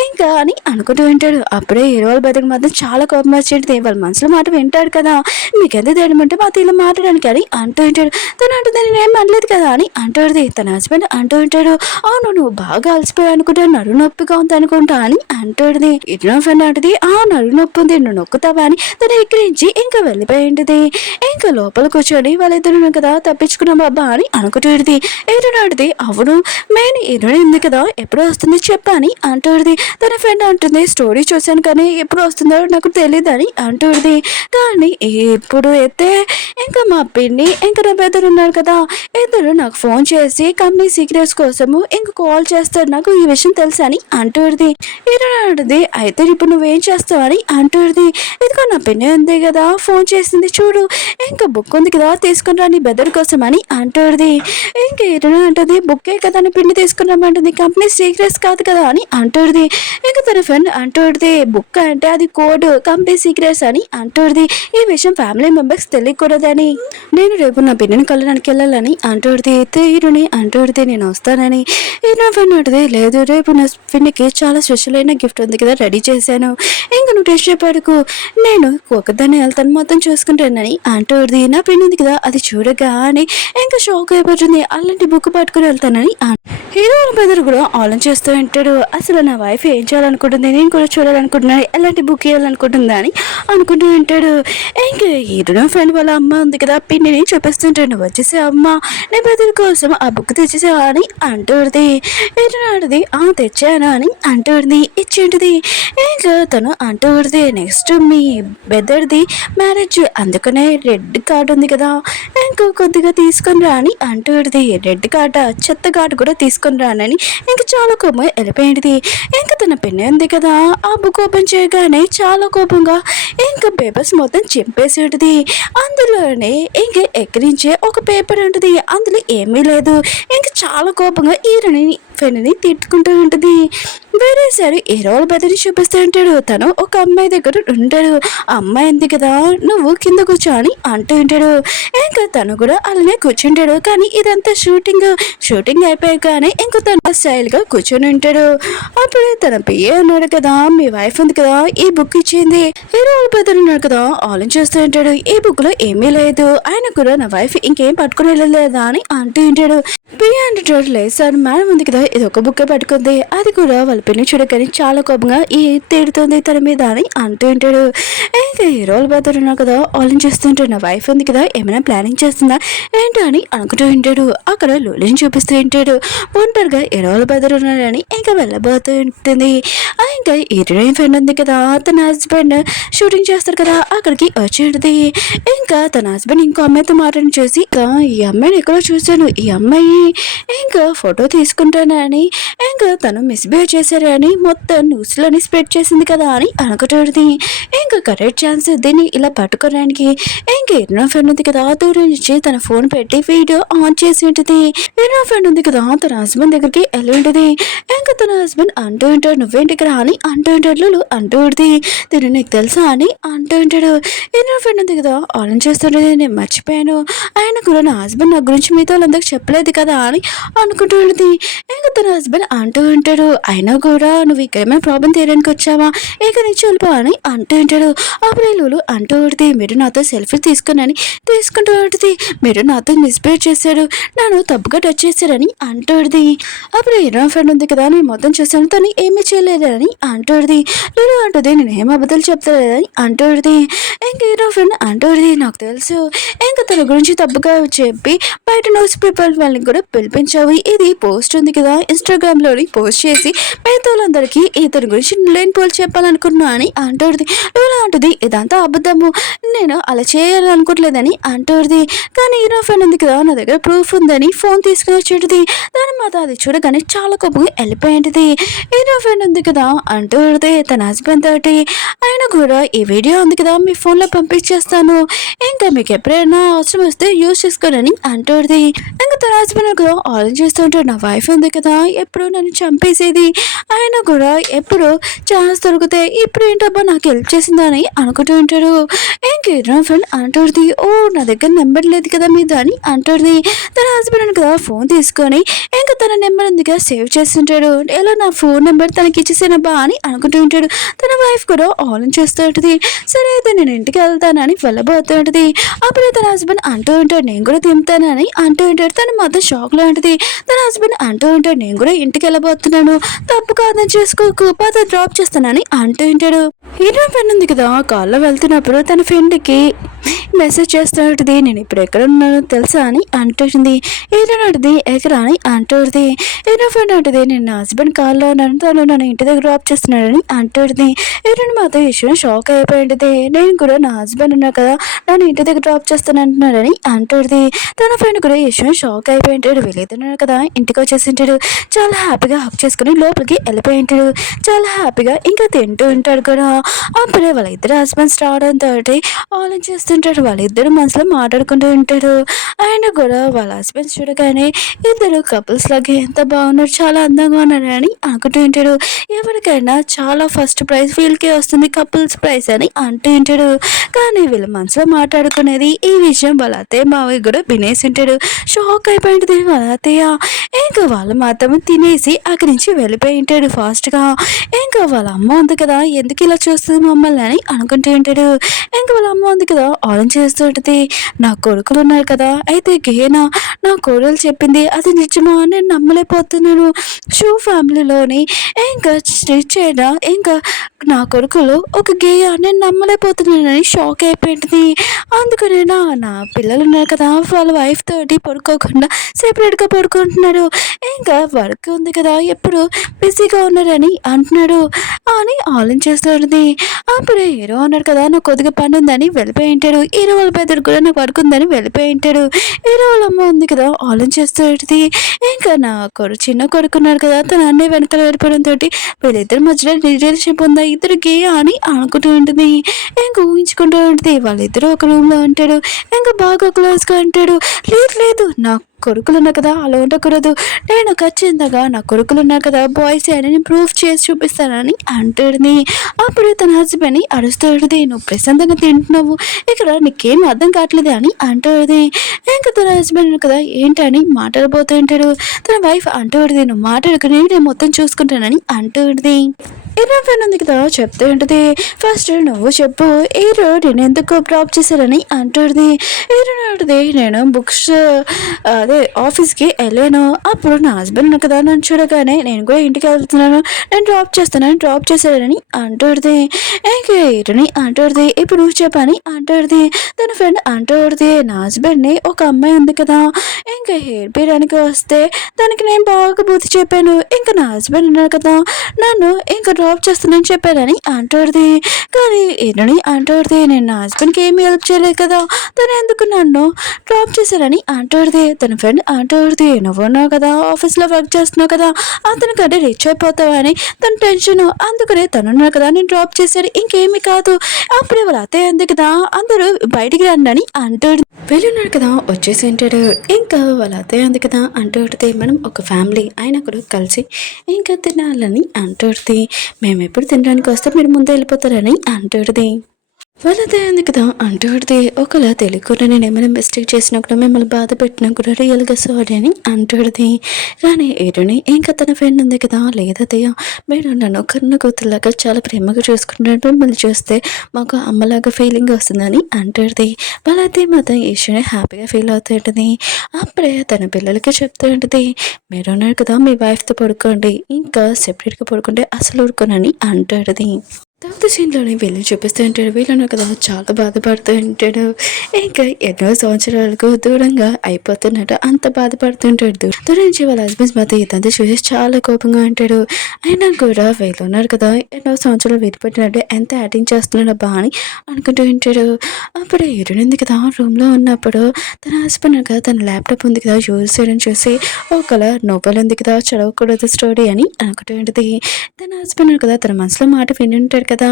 ఇంకా అని అనుకుంటూ ఉంటాడు. అప్పుడే హీరో వాళ్ళ బతికి మాత్రం చాలా కోపం వచ్చేది. వాళ్ళ మనసులో మాట వింటాడు కదా మీకెంత ధైర్యం అంటే మాతో ఇలా మాట్లాడడానికి అని అంటూ ఉంటాడు. తను అంటుంది నేను ఏం అనలేదు కదా అని అంటుంది. తన హస్బెండ్ అంటూ ఉంటాడు అవును నువ్వు బాగా అలసిపోయావు అనుకుంటా నడు నొప్పిగా ఉంది అనుకుంటా అని అంటుంది. ఇద్దరు ఫ్రెండ్ అంటుంది ఆ నడు నొప్పి ఉంది నువ్వు నొక్కుతావా అని తను ఎక్కిరించి ఇంకా వెళ్ళిపోయింది. ఇంకా లోపల కూర్చొని వాళ్ళిద్దరు కదా తప్పించుకున్న బాబా అని అనుకుంటుంది. ఏడునాడిది అవును మెయిన్ హీరోయిన్ ఉంది కదా ఎప్పుడు వస్తుంది చెప్పని అంటుంది. తన ఫ్రెండ్ అంటుంది స్టోరీ చూశాను కానీ ఎప్పుడు వస్తుందో నాకు తెలియదు అని అంటుంది. కానీ ఇప్పుడు అయితే ఇంకా మా పిన్ని ఇంకా నా బ్రదర్ ఉన్నారు కదా ఇద్దరు నాకు ఫోన్ చేసి కంపెనీ సీక్రెట్స్ కోసము ఇంకా కాల్ చేస్తారు నాకు ఈ విషయం తెలుసా అని అంటుంది. హీరోయిన్ అయితే ఇప్పుడు నువ్వేం చేస్తావని అంటుంది. ఇదిగో నా పిన్ని ఉంది కదా ఫోన్ చేసింది చూడు ఇంకా బుక్ ఉంది కదా తీసుకుని రా నీ బ్రదర్ కోసం అని అంటుంది. ఇంకా హీరోయిన్ అంటుంది బుక్కే కదా అని పిండి తీసుకున్నామంటుంది కంపెనీ సీక్రెట్స్ కాదు కదా అని అంటుంది. ఇంకా తన ఫ్రెండ్ అంటూడిది బుక్ అంటే అది కోడ్ కంపెనీ సీక్రెట్స్ అని అంటూడిది. ఈ విషయం ఫ్యామిలీ మెంబర్స్ తెలియకూడదని నేను రేపు నా పిన్నిని కలడానికి వెళ్ళాలని అంటూడిది. తీరుని అంటూడిది నేను వస్తానని. నా ఫ్రెండ్ అంటది లేదు రేపు నా పిన్నికి చాలా స్పెషల్ అయిన గిఫ్ట్ ఉంది కదా రెడీ చేశాను, ఇంకా నువ్వు టెస్ట్ చెప్పాడుకు నేను ఒకదాన్ని వెళ్తాను మొత్తం చూసుకుంటానని అంటూడిది. నా పిన్ ఉంది కదా అది చూడగానే ఇంకా షాక్ అయిపోతుంది. అలాంటి బుక్ పట్టుకుని వెళ్తానని హీరో బ్రదర్ కూడా ఆలోచన చేస్తూ ఉంటాడు. అసలు నా వైఫ్ ఏం చేయాలనుకుంటుంది, నేను కూడా చూడాలనుకుంటున్నాను, ఎలాంటి బుక్ ఇవ్వాలనుకుంటుందా అని అనుకుంటూ ఉంటాడు. ఇంకా హీరో ఫ్రెండ్ వాళ్ళ అమ్మ ఉంది కదా పిన్నిని చూపిస్తుంటాడు. వచ్చేసి అమ్మ నీ బ్రదర్ కోసం ఆ బుక్ తెచ్చేసావా అని అంటూడిది. ఏంటది తెచ్చాను అని అంటూడిది. ఇచ్చేంటిది ఇంకా తను అంటూడిది నెక్స్ట్ మీ బ్రదర్ది మ్యారేజ్ అందుకనే రెడ్ కార్డు ఉంది కదా ఇంకో కొద్దిగా తీసుకొని రా అని అంటూడిది. రెడ్ కార్డు చెత్త కార్డు కూడా తీసుకొని రానని ఇంకా చాలా కోపం వెళ్ళిపోయింది. ఇంకా తన పెన్ను ఉంది కదా ఆ బుక్ ఓపెన్ చేయగానే చాలా కోపంగా ఇంకా పేపర్స్ మొత్తం చింపేసేటిది. అందులోనే ఇంకా ఎక్కిరించే ఒక పేపర్ ఉంటుంది, అందులో ఏమీ లేదు. ఇంకా చాలా కోపంగా ఈరని పెన్నుని తిట్టుకుంటూ ఉంటుంది. వేరేసారి హీరోల బదిలీ చూపిస్తూ ఉంటాడు. తను ఒక అమ్మాయి దగ్గర ఉంటాడు. ఆ అమ్మాయి ఉంది కదా నువ్వు కింద కూర్చో అని అంటూ ఉంటాడు. ఇంకా తను కూడా అలానే కూర్చుంటాడు. కానీ ఇదంతా షూటింగ్ అయిపోయాకనే ఇంకా తను స్టైల్గా కూర్చొని ఉంటాడు. అప్పుడే తన పిఏ ఉన్నాడు కదా మీ వైఫ్ ఉంది కదా ఈ బుక్ ఇచ్చింది. హీరోల బదిలీ ఉన్నాడు కదా ఆలోచిస్తూ ఉంటాడు. ఈ బుక్ లో ఏమీ లేదు, ఆయన కూడా నా వైఫ్ ఇంకేం పట్టుకుని వెళ్ళలేదా అని అంటూ ఉంటాడు. పిఏ అంటాడు లేదు సార్ మేడం ఉంది కదా ఇది ఒక బుక్ పట్టుకుంది, అది కూడా వాళ్ళ పిల్లని చూడగానే చాలా కోపంగా తిడుతుంది తన మీద అని అంటూ ఉంటాడు. ఇంకా హీరోల బద్దరు ఉన్నా కదా ఆలోచిస్తుంటాడు. నా వైఫ్ ఉంది కదా ఏమైనా ప్లానింగ్ చేస్తుందా ఏంటో అని అనుకుంటూ ఉంటాడు. అక్కడ లోలిని చూపిస్తూ ఉంటాడు. ఒంటరిగా హీరోల బద్దరు ఉన్నాడని ఇంకా వెళ్ళబోతూ ఉంటుంది. ఇంకా హీరోయిన్ ఫ్రెండ్ ఉంది కదా తన హస్బెండ్ షూటింగ్ చేస్తారు కదా అక్కడికి వచ్చేది. ఇంకా తన హస్బెండ్ ఇంకో అమ్మాయితో మాట్లాడి చూసి ఈ అమ్మాయిని ఎక్కడో చూశాను, ఈ అమ్మాయి ఇంకా ఫోటో తీసుకుంటానని ఇంకా తను మిస్బిహేవ్ చేశారని మొత్తం న్యూస్లోని స్ప్రెడ్ చేసింది కదా అని అనుకుంటుంది. ఇంకా కరెక్ట్ ఛాన్స్ దీన్ని ఇలా పట్టుకోవడానికి ఇంకా ఎన్నో ఫ్రెండ్ ఉంది కదా దూరం నుంచి తన ఫోన్ పెట్టి వీడియో ఆన్ చేసి ఉంటుంది. ఎన్నో ఫ్రెండ్ ఉంది కదా తన హస్బెండ్ దగ్గరికి వెళ్ళి ఉంటుంది. ఇంకా తన హస్బెండ్ అంటూ ఉంటాడు నువ్వేంటి ఇక్కడ అని అంటూ ఉంటాడు. లూలు అంటూ ఉంటుంది తిను నీకు తెలుసా అని అంటూ ఉంటాడు. ఎన్నో ఫ్రెండ్ ఉంది కదా ఆన్ చేస్తుంటుంది నేను మర్చిపోయాను, ఆయన కూడా నా హస్బెండ్ నా గురించి మీతో వాళ్ళందరికి చెప్పలేదు కదా అని అనుకుంటూ ఉంటుంది. ఇంకా తన హస్బెండ్ అంటూ ఉంటాడు అయినా కూడా నువ్వు ఇక్కడేమైనా ప్రాబ్లం తీయడానికి వచ్చావా ఇక నుంచి వెళ్ళిపో అని అంటూ ఉంటాడు. అప్పుడు లూలు అంటూ ఉంటుంది మీరు నాతో సెల్ఫీ తీసుకుంటూ ఉంటుంది మీరు నాతో మిస్బిహేవ్ చేశాడు, నన్ను తప్పుగా టచ్ చేశారని అంటూడిది. అప్పుడు హీరో ఫ్రెండ్ ఉంది కదా నేను మొత్తం చూసాను తను ఏమీ చేయలేదని అంటూడిది. లూలు అంటుంది నేను ఏం అబద్ధాలు చెప్తలేదని అంటూడిది. ఇంక హీరో ఫ్రెండ్ అంటూడిది నాకు తెలుసు ఇంకా తన గురించి తప్పుగా చెప్పి బయట న్యూస్ పేపర్ వాళ్ళని కూడా పిలిపించావు, ఇది పోస్ట్ ఉంది కదా ఇన్స్టాగ్రామ్ లోని పోస్ట్ చేసి పేదోళ్ళందరికీ ఇతని గురించి లేని పోల్ చెప్పాలనుకున్నా అని అంటూడిది. లూలు అంటుంది ఇదంతా అబద్ధము, నేను అలా చేయాలనుకోవట్లేదని అంటూడిది. కానీ హీరో ఫ్రెండ్ ఉంది కదా నా దగ్గర ప్రూఫ్ ఉందని ఫోన్ తీసుకుని వచ్చేటిది. దాని మాట అది చూడగానే చాలా కోపంగా వెళ్ళిపోయింది. హీరో ఫ్రెండ్ ఉంది కదా అంటూడిది తన హస్బెండ్ తోటి ఆయన కూడా ఈ వీడియో ఉంది కదా మీ ఫోన్లో పంపించేస్తాను, ఇంకా మీకు ఎప్పుడైనా అవసరం వస్తే యూజ్ చేసుకోనని అంటూడిది. ఇంకా తన హస్బెండ్ కూడా ఆలోచిస్తూ ఉంటాడు నా వైఫ్ ఉంది కదా ఎప్పుడు నన్ను చంపేసేది, ఆయన కూడా ఎప్పుడు ఛాన్స్ దొరికితే ఇప్పుడు ఏంటబ్బా నాకు హెల్ప్ చేసిందని అనుకుంటూ ఉంటాడు. ఇంక ఫ్రెండ్ అంటూడిది నా దగ్గర నెంబర్ లేదు కదా మీద అని అంటూడిది. తన హస్బెండ్ కదా ఫోన్ తీసుకొని ఇంకా తన నెంబర్ ఉంది కదా సేవ్ చేస్తుంటాడు. ఎలా నా ఫోన్ నెంబర్ తనకి ఇచ్చేసానబ్బా అని అనుకుంటూ ఉంటాడు. తన వైఫ్ కూడా ఆన్ చేస్తూ ఉంటుంది. సరే అయితే నేను ఇంటికి వెళ్తానని వెళ్ళబోతూ ఉంటుంది. అప్పుడే తన హస్బెండ్ అంటూ ఉంటాడు నేను కూడా తింటానని అంటూ ఉంటాడు. తన మొత్తం షాక్లో ఉంటుంది. తన హస్బెండ్ అంటూ ఉంటాడు నేను కూడా ఇంటికి వెళ్ళబోతున్నాను తప్పు కాదని చేసుకోకు పద డ్రాప్ చేస్తానని అంటూ ఉంటాడు. హీరో ఫ్రెండ్ ఉంది కదా కాల్లో వెళ్తున్నప్పుడు తన ఫ్రెండ్కి మెసేజ్ చేస్తూ ఉంటుంది నేను ఇప్పుడు ఎక్కడ ఉన్నానో తెలుసా అని అంటుంది. హీరో అంటుంది ఎక్కడ అని అంటుంది. హీరో ఫ్రెండ్ అంటుంది నేను నా హస్బెండ్ కాల్లో ఉన్నాను తను నన్ను ఇంటి దగ్గర డ్రాప్ చేస్తున్నాడని అంటుంది. హీరోని మాత్రం విషయం షాక్ అయిపోయింది. నేను కూడా నా హస్బెండ్ ఉన్నా కదా నన్ను ఇంటి దగ్గర డ్రాప్ చేస్తానంటున్నాడని అంటుంది. తన ఫ్రెండ్ కూడా విషయం షాక్ అయిపోయింటాడు. వెళ్ళేతున్నాడు కదా ఇంటికి వచ్చేసింటాడు. చాలా హ్యాపీగా హక్ చేసుకుని లోపలికి వెళ్ళిపోయింటాడు. చాలా హ్యాపీగా ఇంకా తింటూ ఉంటాడు కూడా. అప్పుడే వాళ్ళ ఇద్దరు హస్బెండ్స్ రావడంతో ఆలోచిస్తూ చూస్తుంటాడు. వాళ్ళిద్దరు మనసులో మాట్లాడుకుంటూ ఉంటారు. ఆయన కూడా వాళ్ళ హస్బెండ్స్ చూడగానే ఇద్దరు కపుల్స్ లాగా ఎంత బాగున్నారు, చాలా అందంగా ఉన్నారు అని అనుకుంటూ ఉంటాడు. ఎవరికైనా చాలా ఫస్ట్ ప్రైజ్ వీళ్ళకే వస్తుంది, కపుల్స్ ప్రైజ్ అని అంటూ ఉంటాడు. కానీ వీళ్ళ మనసులో మాట్లాడుకునేది ఈ విషయం వాళ్ళ అత్తయ్య మావయ్య కూడా వినేసి ఉంటాడు. షాక్ అయిపోయింది వాళ్ళ అత్తయ్య. ఇంకా వాళ్ళు మాత్రం తినేసి అక్కడి నుంచి వెళ్ళిపోయి ఉంటాడు ఫాస్ట్గా. ఇంకా వాళ్ళ అమ్మ ఉంది కదా, ఎందుకు ఇలా చూస్తుంది మమ్మల్ని అని అనుకుంటూ ఉంటాడు. ఇంకా వాళ్ళ అమ్మ ఉంది కదా, ఆలోచిస్తూ ఉంటుంది. నా కొడుకులు ఉన్నారు కదా, అయితే గేనా నా కోడలు చెప్పింది అది నిజమా, నేను నమ్మలేకపోతున్నాను. షూ ఫ్యామిలీలోని ఇంకా స్టిచ్ చేయడా ఇంకా నా కొడుకులు ఒక గేయ, నేను నమ్మలేకపోతున్నానని షాక్ అయిపోయింది. అందుకనే నా పిల్లలు ఉన్నారు కదా, వాళ్ళ వైఫ్ తోటి పడుకోకుండా సెపరేట్గా పడుకుంటున్నాడు. ఇంకా వర్క్ ఉంది కదా, ఎప్పుడు బిజీగా ఉన్నారని అంటున్నాడు అని ఆలోచిస్తుంది. అప్పుడు హీరో అన్నాడు కదా, నాకు కొద్దిగా పని ఉందని వెళ్ళిపోయి ఉంటాడు. హీరో వాళ్ళ పెద్దడు కూడా నాకు వర్క్ ఉందని వెళ్ళిపోయి ఉంటాడు. హీరో వాళ్ళ అమ్మ ఉంది కదా, ఆలోచిస్తుంది. ఇంకా నా చిన్న కొడుకున్నాడు కదా, తన అన్నీ వెనకాల వెళ్ళిపోవడంతో వీళ్ళిద్దరి మధ్యలో రిలేషన్షిప్ ఉందా, ఇద్దరు గే అని అనుకుంటూ ఉంటుంది. ఇంకా ఊహించుకుంటూ ఉంటుంది. వాళ్ళిద్దరూ ఒక రూమ్లో ఉంటాడు. ఇంకా బాగా క్లోజ్గా అంటాడు, లేదు లేదు నా కొడుకులు ఉన్నారు కదా, అలా ఉండకూడదు, నేను ఖచ్చితంగా నా కొడుకులు ఉన్నారు కదా బాయ్స్ అని నేను ప్రూఫ్ చేసి చూపిస్తానని అంటుంది. అప్పుడు తన హస్బెండ్ని అరుస్తుంది, నువ్వు ప్రశాంతంగా తింటున్నావు, ఇక్కడ నీకేం అర్థం కావట్లేదు అని అంటుంది. ఇంకా తన హస్బెండ్ కదా ఏంటని మాట్లాడబోతూ ఉంటాడు. తన వైఫ్ అంటుంది, నువ్వు మాట్లాడుకుని నేను మొత్తం చూసుకుంటానని అంటుంది. హీరో ఫ్రెండ్ ఉంది కదా, చెప్తూ ఉంటుంది, ఫస్ట్ నువ్వు చెప్పు హీరో నేను ఎందుకు డ్రాప్ చేశారని అంటుంది. హీరో అంటుంది, నేను బుక్స్ అదే ఆఫీస్కి వెళ్ళాను, అప్పుడు నా హస్బెండ్ కదా నన్ను చూడగానే నేను కూడా ఇంటికి వెళ్తున్నాను, నేను డ్రాప్ చేస్తానని డ్రాప్ చేశారని అంటుంది. ఇంకా హీరోని అంటుంది, ఇప్పుడు నువ్వు చెప్పని అంటుంది. తన ఫ్రెండ్ అంటుంది, నా హస్బెండ్ని ఒక అమ్మాయి ఉంది కదా, ఇంకా హెయిర్ పీయడానికి వస్తే దానికి నేను బాగా బుద్ధి చెప్పాను, ఇంకా నా హస్బెండ్ ఉన్నారు కదా నన్ను ఇంకా డ్రాప్ చేస్తానని చెప్పారని అంటుంది. కానీ హీరోని అంటుంది, నేను నా హస్బెండ్కి ఏమీ హెల్ప్ చేయలేదు కదా, తను ఎందుకు నన్ను డ్రాప్ చేశారని అంటుంది. తన ఫ్రెండ్ అంటుంది, నువ్వు ఉన్నావు కదా ఆఫీస్లో వర్క్ చేస్తున్నావు కదా, అతనికంటే రిచ్ అయిపోతావని తన టెన్షన్, అందుకనే తనున్నాడు కదా నేను డ్రాప్ చేశాడు, ఇంకేమీ కాదు. అప్పుడే వాళ్ళ అత్తయ్య ఉంది కదా, అందరూ బయటికి రండి అని అంటాడు. వెళ్ళున్నాడు కదా వచ్చేసి ఉంటాడు. ఇంకా వాళ్ళ అత్తయ్య ఉంది కదా అంటుంది, మనం ఒక ఫ్యామిలీ అయినా కూడా కలిసి ఇంకా తినాలని అంటుంది. మేము ఎప్పుడు తినడానికి వస్తే మీరు ముందే వెళ్ళిపోతారని అంటుంది. వాళ్ళదే ఉంది కదా అంటుంది, ఒకలా తెలియకుండా నేను ఏమైనా మిస్టేక్ చేసినా కూడా మిమ్మల్ని బాధ పెట్టినా కూడా రియల్గా సారీ అని అంటుంది. కానీ ఏడుని ఇంకా తన ఫ్రెండ్ ఉంది కదా, లేదయ్య మీరు నన్ను కన్న కూతురులాగా చాలా ప్రేమగా చూసుకుంటున్నట్టు, మిమ్మల్ని చూస్తే మాకు అమ్మలాగా ఫీలింగ్ వస్తుందని అంటుంది. వాళ్ళైతే మాత్రం ఈశ్వరి హ్యాపీగా ఫీల్ అవుతుంటుంది. అప్పుడే తన పిల్లలకి చెప్తూ ఉంటుంది, మీరు ఉన్నారు కదా మీ వైఫ్తో పడుకోండి, ఇంకా సెపరేట్గా పడుకుంటే అసలు ఊరుకోనని అంటుంది. తర్వాత సీన్లోనే వీళ్ళు చూపిస్తూ ఉంటాడు. వీళ్ళను కదా చాలా బాధపడుతూ ఉంటాడు. ఇంకా ఎన్నో సంవత్సరాలకు దూరంగా అయిపోతున్నట్టు అంత బాధపడుతుంటాడు. దూరం నుంచి వాళ్ళ హస్బెండ్స్ మధ్య ఇదంతా చూసి చాలా కోపంగా ఉంటాడు. అయినా కూడా వీళ్ళు ఉన్నారు కదా ఎన్నో సంవత్సరాలు విడిపెట్టినట్టు ఎంత యాక్టింగ్ చేస్తున్నాడు అబ్బా అని అనుకుంటూ ఉంటాడు. అప్పుడు ఎరునింది కదా రూమ్లో ఉన్నప్పుడు తన హస్బెండ్ కదా తన ల్యాప్టాప్ ఉంది కదా యూజ్ చేయడం చూసి ఒకల నోవెల్ ఉంది కదా చదవకూడదు స్టోరీ అని అనుకుంటూ ఉంటుంది. తన హస్బెండ్ కదా తన మనసులో మాట విని ఉంటాడు కదా,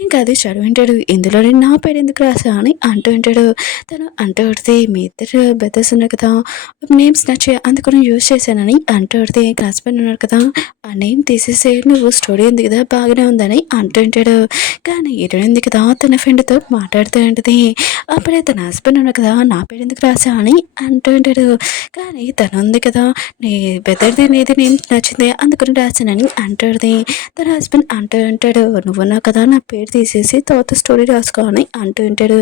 ఇంకా అది చదివింటాడు. ఇందులోనే నా పేరు ఎందుకు రాసా అని అంటూ ఉంటాడు. తను అంటూ ఉంటుంది, మీ ఇద్దరు బ్రదర్స్ ఉన్నారు కదా నేమ్స్ నచ్చాయి అందుకని యూజ్ చేశానని అంటూ ఉంటుంది. హస్బెండ్ ఉన్నారు కదా ఆ నేమ్ తీసేసి నువ్వు స్టోరీ ఉంది కదా బాగానే ఉందని అంటూ ఉంటాడు. కానీ ఇరుంది కదా తన ఫ్రెండ్తో మాట్లాడుతూ ఉంటుంది. అప్పుడే తన హస్బెండ్ ఉన్నారు కదా నా పేరు ఎందుకు రాసా అని అంటూ ఉంటాడు. కానీ తను ఉంది కదా నీ బెదర్ది నీది నేమ్ నచ్చింది అందుకని రాశానని అంటుంది. తన హస్బెండ్ అంటూ ఉంటాడు, నువ్వు నా కదా నా పేరు తీసేసి తర్వాత స్టోరీ రాసుకోవాలని అంటూ ఉంటాడు.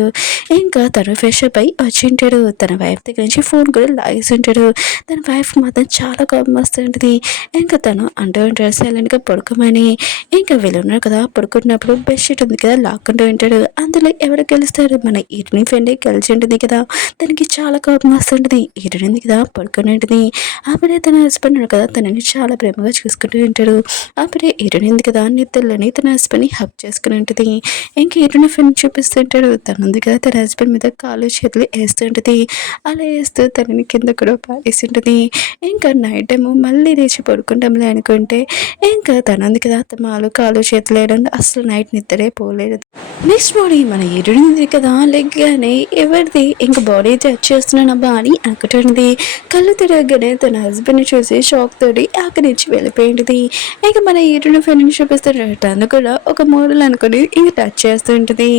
ఇంకా తను ఫ్రెష్ అప్ అయి వచ్చి ఉంటాడు. తన వైఫ్ దగ్గర నుంచి ఫోన్ కూడా లాగేసి ఉంటాడు. తన వైఫ్ మాత్రం చాలా కోపం వస్తుంటుంది. ఇంకా తను అంటూ ఉంటాడు సైలెంట్గా పడుకోమని. ఇంకా వెళ్ళున్నారు కదా పడుకుంటున్నప్పుడు బెడ్షీట్ ఉంది కదా లాక్కుంటూ ఉంటాడు. అందులో ఎవరు గెలుస్తారు, మన ఇరుని ఫ్రెండే గెలిచి ఉంటుంది కదా, తనకి చాలా కోపం వస్తుంటుంది. ఇరునింది కదా పడుకుని ఉంటుంది. అప్పుడే తన హస్బెండ్ కదా తనని చాలా ప్రేమగా చూసుకుంటూ ఉంటాడు. అప్పుడే ఇరునింది కదా నిద్రలోని తన హస్బెండ్ని హక్ చేసుకుని ఉంటుంది. ఇంకా ఇరుని ఫ్రెండ్ చూపిస్తుంటాడు. తనుంది కదా తన హస్బెండ్ మీద కాలు చేతులు వేస్తుంటుంది. అలా వేస్తూ తనని కింద కూడా పాడేసి ఉంటుంది. ఇంకా నైట్ టైము మళ్ళీ లేచి పడుకుంటాంలే అనుకుంటే ఇంకా తనుంది కదా తమాలు కాలు చేతులు వేయడం అసలు నైట్ నిద్రే పోలేదు. నెక్స్ట్ మార్నింగ్ మన ఎదురుంది కదా లెగ్గానే ఎవరిది ఇంక బాడీ టచ్ చేస్తున్నానబ్బా అని అనుకుంటుంది. కళ్ళు తిరగగానే తన హస్బెండ్ని చూసి షాక్ తోటి అక్కడి నుంచి వెళ్ళిపోయింది. ఇక మన ఎదురు ఫ్రెండ్ని చూపిస్తే తను కూడా ఒక మోడల్ అనుకుని ఇంక టచ్ చేస్తుంటుంది.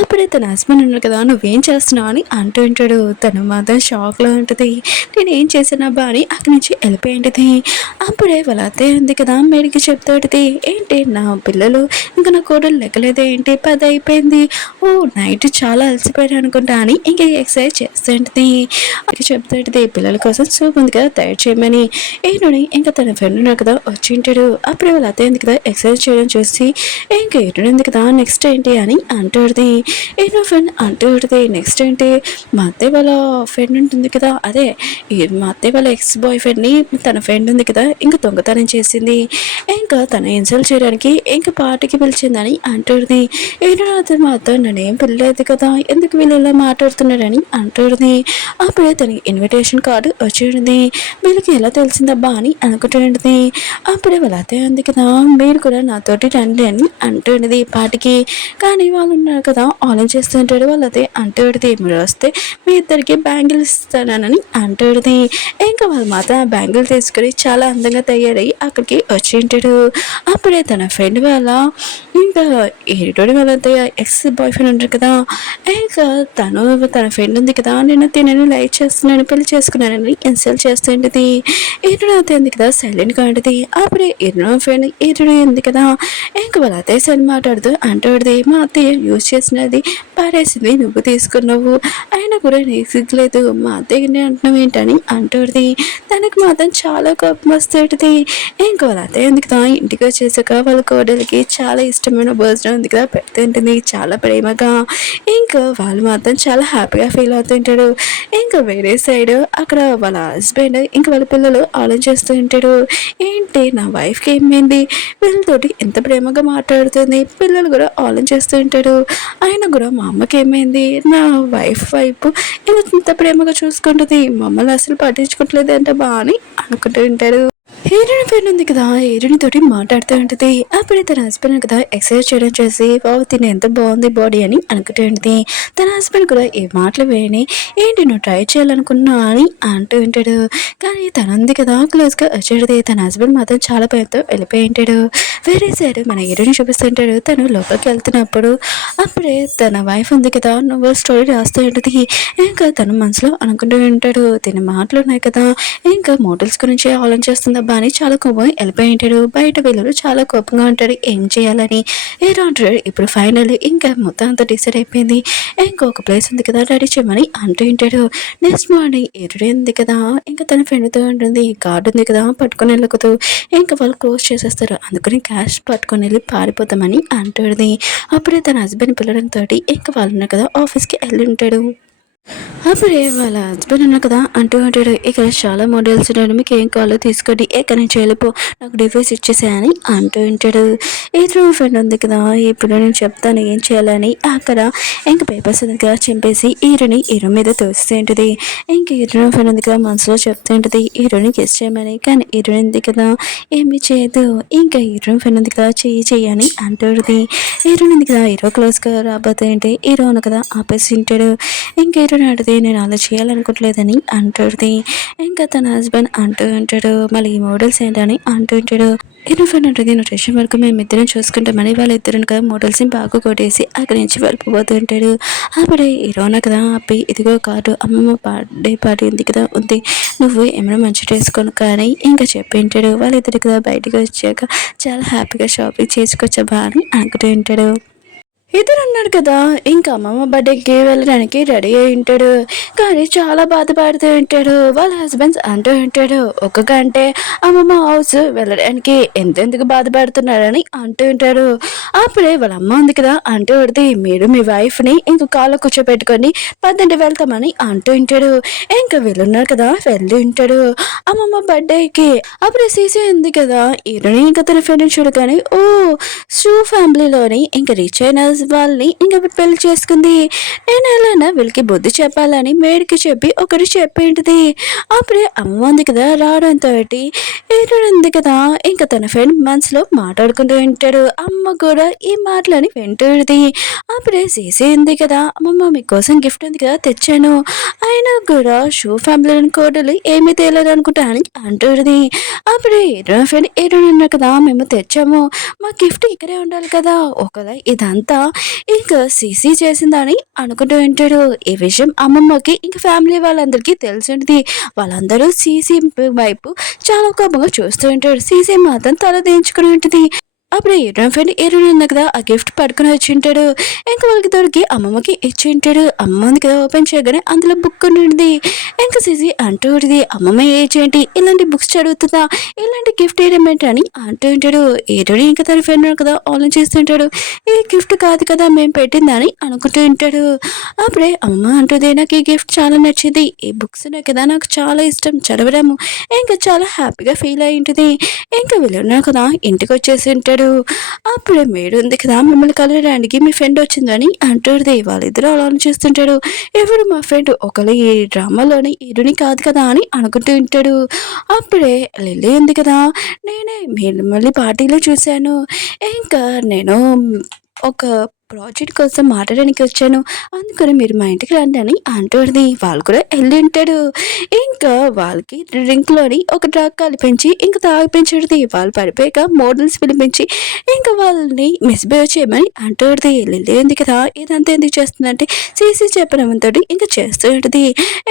అప్పుడే తన హస్బెండ్ ఉన్నారు కదా నువ్వేం చేస్తున్నావు అని అంటూ ఉంటాడు. తను మాత్రం షాక్లో ఉంటుంది. నేను ఏం చేశానబ్బా అని అక్కడి నుంచి వెళ్ళిపోయింది. అప్పుడే వాళ్ళ అత్తయ్య ఉంది కదా మేడికి చెప్తాడుది ఏంటి నా పిల్లలు ఇంకా నా కోడలు లెక్కలేదు ఏంటి 10 అయిపోయింది. ఓ నైట్ చాలా అలసిపోయాను అనుకుంటా అని ఇంకా ఎక్సర్సైజ్ చేస్తుంటుంది. అది చెప్తాడుది పిల్లల కోసం సూప్ ఉంది కదా తయారు చేయమని. ఏనుని ఇంకా తన ఫ్రెండ్ ఉన్నారు కదా వచ్చింటాడు. అప్పుడే వాళ్ళ అత్తయ్య ఉంది కదా ఎక్సర్సైజ్ చేయడం చూసి ఇంకా ఏనుడు ఉంది కదా నెక్స్ట్ ఏంటి అని అంటాడుది. ఏను ఫ్రెండ్ అంటాడుది నెక్స్ట్ ఏంటి మా అత్తయ్య వాళ్ళ ఫ్రెండ్ ఉంటుంది కదా అదే మా అత్తయ్య వాళ్ళ ఎక్స్ బాయ్ ఫ్రెండ్ని తన ఫ్రెండ్ ఉంది కదా ఇంకా దొంగతనం చేసింది. ఇంకా తన ఇన్సల్ట్ చేయడానికి ఇంకా పార్టీకి పిలిచిందని అంటుంది. ఏనాడు మాతో నన్నేం పిల్లలేదు కదా ఎందుకు వీళ్ళు ఇలా మాట్లాడుతున్నారని అంటుంది. అప్పుడే తనకి ఇన్విటేషన్ కార్డు వచ్చేది. వీళ్ళకి ఎలా తెలిసిందబ్బా అని అనుకుంటుంది. అప్పుడే వాళ్ళ అత్తయ్య ఉంది కదా మీరు కూడా నాతోటి రండి అని అంటుంది పాటికి. కానీ వాళ్ళు ఉన్నారు కదా ఆలోచిస్తుంటాడు వాళ్ళతే అంటుంది మీరు వస్తే మీ ఇద్దరికి బ్యాంగిల్ ఇస్తానని అంటుంది. ఇంకా వాళ్ళు మాత్రం ఆ బ్యాంగిల్ తీసుకుని చాలా అందంగా తయారై అక్కడికి వచ్చి ఉంటాడు. అప్పుడే తన ఫ్రెండ్ వాళ్ళ ఇంకా ఏటోడి వాళ్ళ ఎక్స్ బాయ్ ఫ్రెండ్ ఉంటారు కదా ఇంకా తను తన ఫ్రెండ్ ఉంది కదా నేను తినని లైక్ చేస్తున్నాను పెళ్లి చేసుకున్నానని ఇన్సల్ట్ చేస్తుంటుంది. ఏటోడు అయితే ఉంది కదా సైలెంట్గా ఉంటుంది. అప్పుడే ఎన్నో ఫ్రెండ్ ఏటోడు ఉంది కదా ఇంకా వాళ్ళ అత్తయ్య సరి మాట్లాడుతూ అంటాడుది మా అత్తయ్య యూజ్ చేసినది పారేసింది నువ్వు తీసుకున్నావు అయినా కూడా నీకు సిగ్గులేదు మా అత్తయ్యని అంటున్నావు ఏంటని అంటాడుది. తనకు మాత్రం చాలా కోపం వస్తుంది. ఇంకా వాళ్ళ అత్తయ్య ఉంది కదా ఇంటికి వచ్చేసాక వాళ్ళ కోడలికి చాలా ఇష్టమైన భోజనం ఉంది కదా పెడుతుంటుంది చాలా ప్రేమగా. ఇంకా వాళ్ళు మాత్రం చాలా హ్యాపీగా ఫీల్ అవుతుంటాడు. ఇంకా వేరే సైడ్ అక్కడ వాళ్ళ హస్బెండ్ ఇంకా వాళ్ళ పిల్లలు ఆలోచిస్తూ ఉంటాడు ఏంటి నా వైఫ్కి ఏమైంది వీళ్ళతోటి ఎంత ప్రేమగా మాట్లాడుతుంది పిల్లలు కూడా ఆలోచిస్తూ ఉంటాడు. ఆయన కూడా మా అమ్మకి ఏమైంది నా వైపు ఇంత ప్రేమగా చూసుకుంటుంది మమ్మల్ని అసలు పట్టించుకోవట్లేదు అంటే బాగా అని అనుకుంటూ ఉంటాడు. హీరోయిన్ ఫ్రెండ్ ఉంది కదా హీరోయిన్ తోటి మాట్లాడుతూ ఉంటుంది. అప్పుడే తన హస్బెండ్ కదా ఎక్సర్సైజ్ చేయడం చేసి బాబు తిని ఎంత బాగుంది బాడీ అని అనుకుంటూ ఉంటుంది. తన హస్బెండ్ కూడా ఏ మాటలు వేయని ఏంటి నువ్వు ట్రై చేయాలనుకున్నా అని అంటూ ఉంటాడు. కానీ తన ఉంది కదా క్లోజ్గా వచ్చేది. తన హస్బెండ్ మాత్రం చాలా భయంతో వెళ్ళిపోయి ఉంటాడు. వేరే సైడ్ మన హీరోయిన్ చూపిస్తుంటాడు. తను లోపలికి వెళ్తున్నప్పుడు అప్పుడే తన వైఫ్ ఉంది కదా నువ్వు స్టోరీ రాస్తూ ఉంటుంది. ఇంకా తన మనసులో అనుకుంటూ ఉంటాడు తిన మాటలు ఉన్నాయి కదా ఇంకా మోడల్స్ గురించి ఆలోచిస్తుందబ్బా అని చాలా కోపం వెళ్ళిపోయి ఉంటాడు. బయట వీళ్ళు చాలా కోపంగా ఉంటాడు ఏం చేయాలని. ఏమంటాడు ఇప్పుడు ఫైనల్ ఇంకా మొత్తం అంతా డిసైడ్ అయిపోయింది. ఇంకొక ప్లేస్ ఉంది కదా రెడీ చేయమని అంటూ ఉంటాడు. నెక్స్ట్ మార్నింగ్ ఎరుడే ఉంది కదా ఇంకా తన ఫ్రెండ్తో ఉంటుంది కార్డు ఉంది కదా పట్టుకొని వెళ్ళకూడదు ఇంకా వాళ్ళు క్లోజ్ చేసేస్తారు అందుకని క్యాష్ పట్టుకొని వెళ్ళి పారిపోతామని అంటుంది. అప్పుడే తన హస్బెండ్ పిల్లడంతో ఇంకా వాళ్ళు ఉన్నారు కదా ఆఫీస్కి వెళ్ళి ఉంటాడు. అప్పుడే వాళ్ళ హస్బెండ్ ఉన్నా కదా అంటూ ఉంటాడు ఇక్కడ చాలా మోడల్స్ ఉన్నాడు మీకు ఏం కావాలో తీసుకోండి ఎక్కడి నుంచి వెళ్ళిపో నాకు డివైస్ ఇచ్చేసాయని అంటూ ఉంటాడు. ఇద్దరు ఫ్రెండ్ ఉంది కదా ఇప్పుడు నేను చెప్తాను ఏం చేయాలని అక్కడ ఇంక పేపర్స్ ఉంది కదా చింపేసి హీరో మీద తోస్తూ ఉంటుంది. ఇంక హీరో ఫ్రెండ్ ఉంది కదా మనసులో చెప్తూ ఉంటుంది హీరోని కిస్ చేయమని. కానీ హీరో ఉంది కదా ఏమి చేయదు. ఇంకా హీరో ఫ్రెండ్ ఉంది కదా చెయ్యని అంటుంది. హీరోయిన్ ఉంది కదా హీరో క్లోజ్గా రాబోతే అంటే హీరో ఉంది కదా ఆపేసి ఉంటాడు. ఇంకా హీరోని అడిగితే నేను అలా చేయాలనుకోవట్లేదని అంటుంది. ఇంకా తన హస్బెండ్ అంటూ ఉంటాడు మళ్ళీ ఈ మోడల్స్ ఏంటని అంటూ ఉంటాడు. హీరో ఫ్రెండ్ ఉంటుంది నువ్వు టెన్షన్ వరకు మేము ఇద్దరం చూసుకుంటామని వాళ్ళిద్దరు కదా మోడల్స్ని బాగా కొట్టేసి అక్కడి నుంచి వెళ్ళిపోతూ ఉంటాడు. అప్పుడే హీరోన కదా అప్పి ఇదిగో కార్డు అమ్మమ్మ బర్త్డే పార్టీ ఉంది కదా ఉంది నువ్వు ఏమైనా మంచి వేసుకొని కానీ ఇంకా చెప్పి ఉంటాడు. వాళ్ళిద్దరు కదా బయటకు వచ్చాక చాలా హ్యాపీగా షాపింగ్ చేసుకోవచ్చా అని అనుకుంటూ ఉంటాడు. ఇద్దరు అన్నాడు కదా ఇంకా అమ్మమ్మ బర్త్డేకి వెళ్ళడానికి రెడీ అయి ఉంటాడు. కానీ చాలా బాధపడుతూ ఉంటాడు. వాళ్ళ హస్బెండ్స్ అంటూ ఉంటాడు ఒక గంటే అమ్మమ్మ హౌస్ వెళ్ళడానికి ఎంతెందుకు బాధపడుతున్నారని అంటూ ఉంటాడు. అప్పుడే వాళ్ళ అమ్మ ఉంది కదా అంటూ ఉంటుంది మీరు మీ వైఫ్ని ఇంక కాళ్ళు కూర్చోబెట్టుకొని పద్దంటి వెళ్తామని అంటూ ఉంటాడు. ఇంకా వీళ్ళున్నారు కదా వెళ్ళి ఉంటాడు అమ్మమ్మ బర్త్డేకి. అప్పుడు సీసీ ఉంది కదా ఈరోని ఇంకా తన ఫ్రెండ్ చూడగానే ఓ షూ ఫ్యామిలీలోని ఇంకా రిచ్ అయిన వాళ్ళని ఇంకా పెళ్లి చేసుకుంది. నేను ఎలానా వీళ్ళకి బుద్ధి చెప్పాలని మేడికి చెప్పి ఒకటి చెప్పింటిది. అప్పుడే అమ్మ ఉంది కదా రావడంతో ఉంది కదా ఇంకా తన ఫ్రెండ్ మనసులో మాట్లాడుకుంటూ ఉంటాడు. అమ్మ కూడా ఈ మాటలని వింటుంది. అప్పుడే సీసీ ఉంది కదా, అమ్మమ్మ మీకోసం గిఫ్ట్ ఉంది కదా తెచ్చాను, అయినా కూడా షూ ఫ్యామిలీ కోడలు ఏమీ తేలేదు అనుకుంటా అని అంటుంది. అప్పుడే ఏదో ఫ్రెండ్ ఏదో ఉన్నా కదా మేము తెచ్చాము, మా గిఫ్ట్ ఇక్కడే ఉండాలి కదా, ఒకవేళ ఇదంతా ఇంకా సీసీ చేసిందని అనుకుంటూ ఉంటాడు. ఈ విషయం అమ్మమ్మకి ఇంకా ఫ్యామిలీ వాళ్ళందరికీ తెలిసి ఉంటుంది. వాళ్ళందరూ సీసీ వైపు చాలా కోపంగా చూస్తూ ఉంటాడు. సీసీ మాత్రం తల దించుకుని ఉంటుంది. అప్పుడు ఏడో ఫ్రెండ్ ఏడు ఉంది కదా ఆ గిఫ్ట్ పట్టుకుని వచ్చి ఉంటాడు. ఇంకా వాళ్ళకి దొరికి అమ్మమ్మకి ఇచ్చి ఉంటాడు. అమ్మ ఉంది కదా ఓపెన్ చేయగానే అందులో బుక్ ఉంటుంది. ఇంకా సీసీ అంటూ ఉంటుంది, అమ్మమ్మ ఏజ్ ఏంటి ఇలాంటి బుక్స్ చదువుతుందా, ఇలాంటి గిఫ్ట్ ఏంటి అని అంటూ ఉంటాడు. ఏడు ఇంకా తన ఫ్రెండ్ కదా ఆలోచిస్తుంటాడు. ఈ గిఫ్ట్ కాదు కదా మేము పెట్టిందని అనుకుంటూ ఉంటాడు. అప్పుడే అమ్మ అంటుంది, నాకు ఈ గిఫ్ట్ చాలా నచ్చింది, ఈ బుక్స్ కదా నాకు చాలా ఇష్టం చదవడము, ఇంకా చాలా హ్యాపీగా ఫీల్ అయి ఉంటుంది. ఇంకా వీళ్ళున్నారు కదా ఇంటికి వచ్చేసి ఉంటాడు. అప్పుడే మేడు ఉంది కదా మిమ్మల్ని కలవడానికి మీ ఫ్రెండ్ వచ్చిందని అంటుంది. వాళ్ళిద్దరూ అలా ఆలోచిస్తుంటాడు. ఎవరు మా ఫ్రెండ్, ఒకళ్ళు ఈ డ్రామాలోని హీరోని కాదు కదా అని అనుకుంటూ ఉంటాడు. అప్పుడే లిల్లీ ఉంది కదా, నేనే మిమ్మల్ని పార్టీలో చూశాను, ఇంకా నేను ఒక ప్రాజెక్ట్ కోసం మాట్లాడడానికి వచ్చాను, అందుకని మీరు మా ఇంటికి రండి అని అంటుంది. వాళ్ళు కూడా వెళ్ళి ఉంటాడు. ఇంకా వాళ్ళకి డ్రింక్లోని ఒక డ్రాగ్ కలిపించి ఇంకా తాగిపించుతుంది. వాళ్ళు పడిపోయాక మోడల్స్ పిలిపించి ఇంకా వాళ్ళని మిస్బిహేవ్ చేయమని అంటుంది. లిల్లీ ఉంది కదా ఇదంతా ఎందుకు చేస్తుందంటే సీసీ చెప్పడంతో ఇంకా చేస్తూ ఉంటుంది.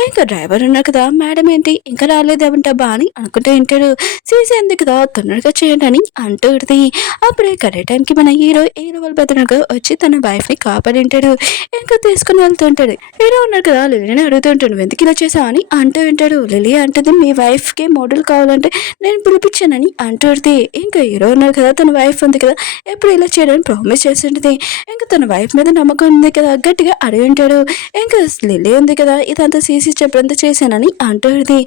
ఇంకా డ్రైవర్ ఉన్నారు కదా, మేడం ఏంటి ఇంకా రాలేదేమంటా అని అనుకుంటూ ఉంటాడు. సీసీ ఎందుకు కదా తొందరగా చేయండి అని అంటుంది. అప్పుడే కరెక్ట్ టైంకి మన హీరో వాళ్ళ పెద్దగా వచ్చి తన వైఫ్ ని కాపాడింటాడు. ఇంకా తీసుకుని వెళ్తుంటాడు. హీరో ఉన్నాడు కదా లిలీని అడుగుతుంటాడు, ఎందుకు ఇలా చేసావు అని అంటూ ఉంటాడు. లిలీ అంటుంది, మీ వైఫ్ కి మోడల్ కావాలంటే నేను పిలిపించానని అంటుంది. ఇంకా హీరో ఉన్నాడు కదా, తన వైఫ్ ఉంది కదా ఎప్పుడు ఇలా చేయడానికి ప్రామిస్ చేస్తుంటది. ఇంకా తన వైఫ్ మీద నమ్మకం ఉంది కదా గట్టిగా అడిగి ఉంటాడు. ఇంకా లిలీ ఉంది కదా ఇదంతా సీసీ చెప్పడంతా చేశానని అంటుంది.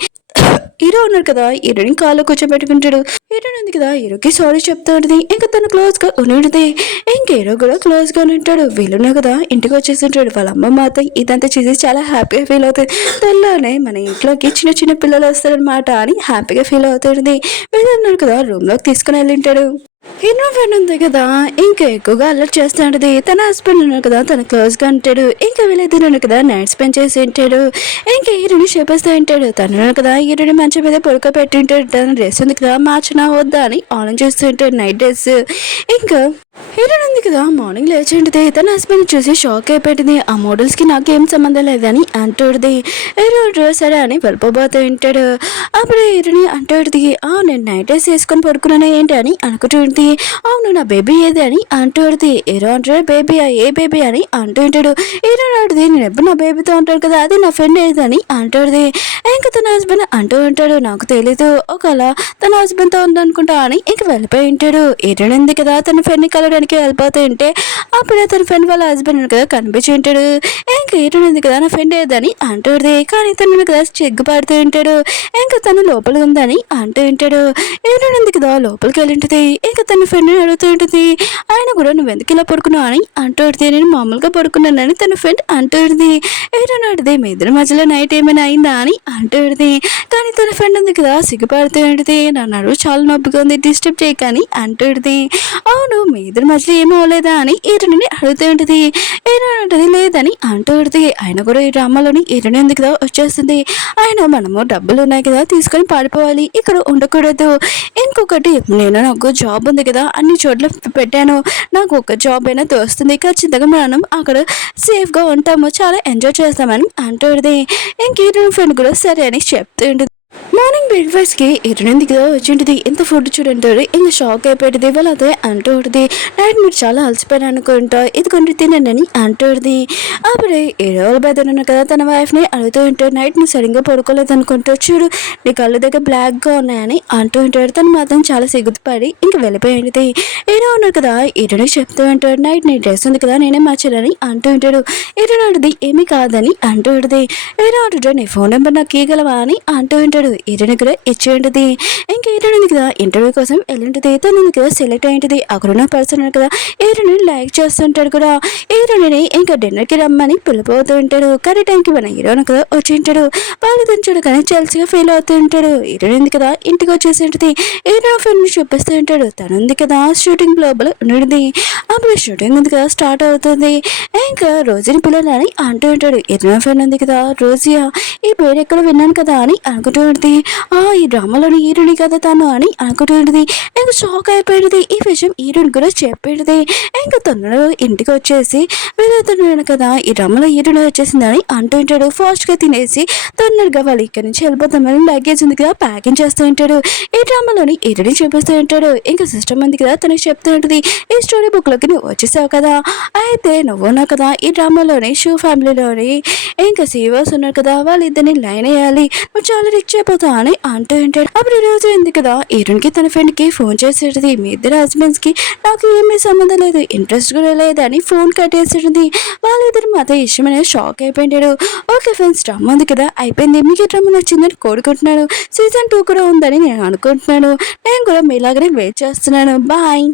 హీరో ఉన్నాడు కదా హీరోని కాల్లో కూర్చోబెట్టుకుంటాడు. హీరో ఉంది కదా హీరోకి సారీ చెప్తా ఉంటుంది. ఇంకా తను క్లోజ్ గా ఉంటుంది. ఇంకా హీరో కూడా క్లోజ్ గా ఉంటాడు. వీళ్ళున్నా కదా ఇంటికి వచ్చేసి ఉంటాడు. వాళ్ళ అమ్మ మాత్రం ఇదంతా చేసి చాలా హ్యాపీగా ఫీల్ అవుతుంది. త్వరలోనే మన ఇంట్లోకి చిన్న చిన్న పిల్లలు వస్తారనమాట అని హ్యాపీగా ఫీల్ అవుతుంది. వీళ్ళు ఉన్నాడు కదా రూమ్ లోకి తీసుకుని వెళ్ళింటాడు. హీరో ఫ్రెండ్ ఉంది కదా ఇంకా ఎక్కువగా అలర్ట్ చేస్తూ ఉంటుంది. తన హస్బెండ్ ఉన్నాడు కదా తన క్లోజ్ గా ఉంటాడు. ఇంకా వీళ్ళిద్దరు ఉన్నాడు కదా నైట్ స్పెండ్ చేసి ఉంటాడు. ఇంకా హీరోని చెప్పేస్తూ ఉంటాడు. తను ఉన్నాడు కదా హీరోని మంచి మీద పడుకోబెట్టి ఉంటాడు. తన డ్రెస్ ఉంది కదా మార్చినా వద్దా అని ఆలోచిస్తూ ఉంటాడు నైట్ డ్రెస్. ఇంకా హీరోయిన్ ఉంది కదా మార్నింగ్ లేచి ఉంటుంది. తన హస్బెండ్ చూసి షాక్ అయిపోయింది. ఆ మోడల్స్ కి నాకేం సంబంధం లేదని అంటుంది. హీరో సరే అని వెళ్ళిపోబోతూ ఉంటాడు. అప్పుడు హీరోని అంటుంది, నేను నైట్ డ్రెస్ వేసుకొని పడుకున్నాను ఏంటి అని అనుకుంటుంది. అవును నా బేబీ ఏది అని అంటుంది. హీరో అంటాడు, బేబీయా ఏ బేబీ అని అంటుంటాడు. హీరో అడుగుతుంది, నేను ఎప్పుడు నా బేబీతో ఉంటాడు కదా అది నా ఫ్రెండ్ ఏదని అంటుంది. ఇంకా తన హస్బెండ్ అంటూ ఉంటాడు, నాకు తెలీదు ఒకవేళ తన హస్బెండ్ తో ఉందనుకుంటా అని ఇంక వెళ్ళిపోయి ఉంటాడు. హీరోయిన్ ఉంది కదా తన ఫ్రెండ్ కలవడానికి వెళ్ళిపోతూ ఉంటే అప్పుడే తన ఫ్రెండ్ వాళ్ళ హస్బెండ్ కదా కనిపించి ఉంటాడు. ఇంకా హీరోయిన్ ఉంది కదా నా ఫ్రెండ్ ఏదని అంటుంది. కానీ తను కదా సిగ్గుపడుతూ ఉంటాడు. ఇంకా తను లోపల ఉందని అంటూ ఉంటాడు. హీరోయిన్ ఉంది కదా లోపలికి వెళ్ళి ఉంటుంది. ఇంకా తన ఫ్రెండ్ని అడుగుతూ ఉంటుంది, ఆయన కూడా నువ్వు ఎందుకు ఇలా పడుకున్నావు అని అంటుంది. నేను మామూలుగా పడుకున్నానని తన ఫ్రెండ్ అంటుంది. హీరోయిన్ అడిగితే మీ ఇద్దరి మధ్యలో నైట్ ఏమైనా అయిందా అని అంటుంది. కానీ తన ఫ్రెండ్ ఉంది కదా సిగ్గుపడుతూ ఉంటుంది. నా నడువు చాలా నొప్పిగా ఉంది డిస్టర్బ్ చేయకని అంటుంది. అవును మీ ఇద్దరి మధ్యలో ఏమీ అవ్వలేదా అని హీరోని అడుగుతూ ఉంటుంది. హీరోయిన్ అంటది లేదని అంటుంది. ఆయన కూడా ఈ డ్రామాలోని హీరోయిన్ ఉంది కదా వచ్చేస్తుంది. ఆయన మనము డబ్బులు ఉన్నాయి కదా తీసుకొని పారిపోవాలి, ఇక్కడ ఉండకూడదు. ఇంకొకటి నాకు జాబ్ ఉంది కదా అన్ని చోట్ల పెట్టాను, నాకు ఒక జాబ్ అయినా తోస్తుంది, ఖచ్చితంగా మనం అక్కడ సేఫ్గా ఉంటాము, చాలా ఎంజాయ్ చేస్తామని అంటుంది. ఇంక హీరోయిన్ ఫ్రెండ్ కూడా సరే అని చెప్తూ ఉంటుంది. మార్నింగ్ బ్రేక్ఫాస్ట్ కి ఇరునింది కదా వచ్చింటుంది. ఎంత ఫుడ్ చూడంటారు ఇంకా షాక్ అయిపోయింది. వాళ్ళు అదే అంటూ ఉంటుంది, నైట్ మీరు చాలా అలసిపోయారు అనుకుంటా ఇది కొన్ని తినండి అని అంటుంది. అప్పుడే ఏడవ బెదరున్నా కదా తన వైఫ్ ని అడుగుతూ ఉంటాడు, నైట్ నువ్వు సరిగ్గా పడుకోలేదు అనుకుంటా, చూడు నీ కళ్ళు దగ్గర బ్లాక్ గా ఉన్నాయని అంటూ ఉంటాడు. తను మాత్రం చాలా సిగ్గుపడి ఇంక వెళ్ళిపోయింది. ఏడో ఉన్నారు కదా ఇరునికి చెప్తూ ఉంటాడు, నైట్ నీ డ్రెస్ ఉంది కదా నేనే మార్చాలని అంటూ ఉంటాడు. ఏడో అడిది ఏమీ కాదని అంటూ ఉంటుంది. ఏడో అంటాడు, నీ ఫోన్ నెంబర్ నాకు ఇవ్వగలవా అని అంటూ ఉంటాడు. హీరోయిన్ కూడా ఇచ్చేంటిది. ఇంకా హీరోయిన్ ఉంది కదా ఇంటర్వ్యూ కోసం వెళ్ళింటిది. తను ఉంది కదా సెలెక్ట్ అయ్యింటిది. అక్కడున్న పర్సన్ కదా హీరోయిన్ లైక్ చేస్తుంటాడు కూడా. హీరోయిన్ ఇంకా డిన్నర్కి రమ్మని పిలిపోతూ ఉంటాడు. కానీ టైంకి మన హీరోయిన్ కదా వచ్చి ఉంటాడు. వాళ్ళిద్దరు చూడగానే జెల్సీగా ఫీల్ అవుతూ ఉంటాడు. హీరోయిన్ ఉంది కదా ఇంటికి వచ్చేసి ఉంటుంది. హీరోయిన్ ఫ్రెండ్ చూపిస్తూ ఉంటాడు. తను ఉంది కదా షూటింగ్ లోపల ఉన్నది. అప్పుడు షూటింగ్ ఉంది కదా స్టార్ట్ అవుతుంది. ఇంకా రోజుని పిల్లలని అంటూ ఉంటాడు. హీరోయిన్ ఫ్రెండ్ ఉంది కదా రోజియా ఈ పేరు ఎక్కడ విన్నాను కదా అని అనుకుంటూ ఉంటుంది. ఈ డ్రామాలోని హీరోని కదా తను అని అనుకుంటూ ఉంటుంది. ఇంకా షాక్ అయిపోయింది. ఈ విషయం హీరోని కూడా చెప్పేది. ఇంకా తొందరగా ఇంటికి వచ్చేసి వెళ్తున్నాడు కదా ఈ డ్రామాలో హీరోని వచ్చేసిందని అంటూ ఉంటాడు. ఫాస్ట్గా తినేసి తొందరగా వాళ్ళు ఇక్కడి నుంచి వెళ్ళిపోతామని లగేజ్ ఉంది కదా ప్యాకింగ్ చేస్తూ ఉంటాడు. ఈ డ్రామాలోని హీరోని చూపిస్తూ ఉంటాడు. ఇంకా సిస్టమ్ ఉంది కదా తనకి చెప్తూ ఉంటుంది. ఈ స్టోరీ బుక్లోకి నువ్వు వచ్చేసావు కదా, అయితే నువ్వున్నావు కదా ఈ డ్రామాలోని షూ ఫ్యామిలీలోని ఇంకా సీవర్స్ ఉన్నారు కదా వాళ్ళిద్దరిని లైన్ వేయాలి, నువ్వు చాలా రిచ్ అయిపోతావు అని అంటూ ఉంటాడు. అప్పుడు ఈ రోజు ఉంది కదా హీరోయిన్కి తన ఫ్రెండ్కి ఫోన్ చేసేది. మీ ఇద్దరు హస్బెండ్స్కి నాకు ఏమీ సంబంధం లేదు, ఇంట్రెస్ట్ కూడా లేదు అని ఫోన్ కట్టేసేది. వాళ్ళిద్దరు మాతో ఇష్టం అనేది షాక్ అయిపోయింటాడు. ఓకే ఫ్రెండ్స్ డ్రామా ఉంది కదా అయిపోయింది. మీకు ఈ డ్రామా నచ్చిందని కోరుకుంటున్నాను. సీజన్ 2 కూడా ఉందని నేను అనుకుంటున్నాను. నేను కూడా మీలాగనే వెయిట్ చేస్తున్నాను. బాయ్.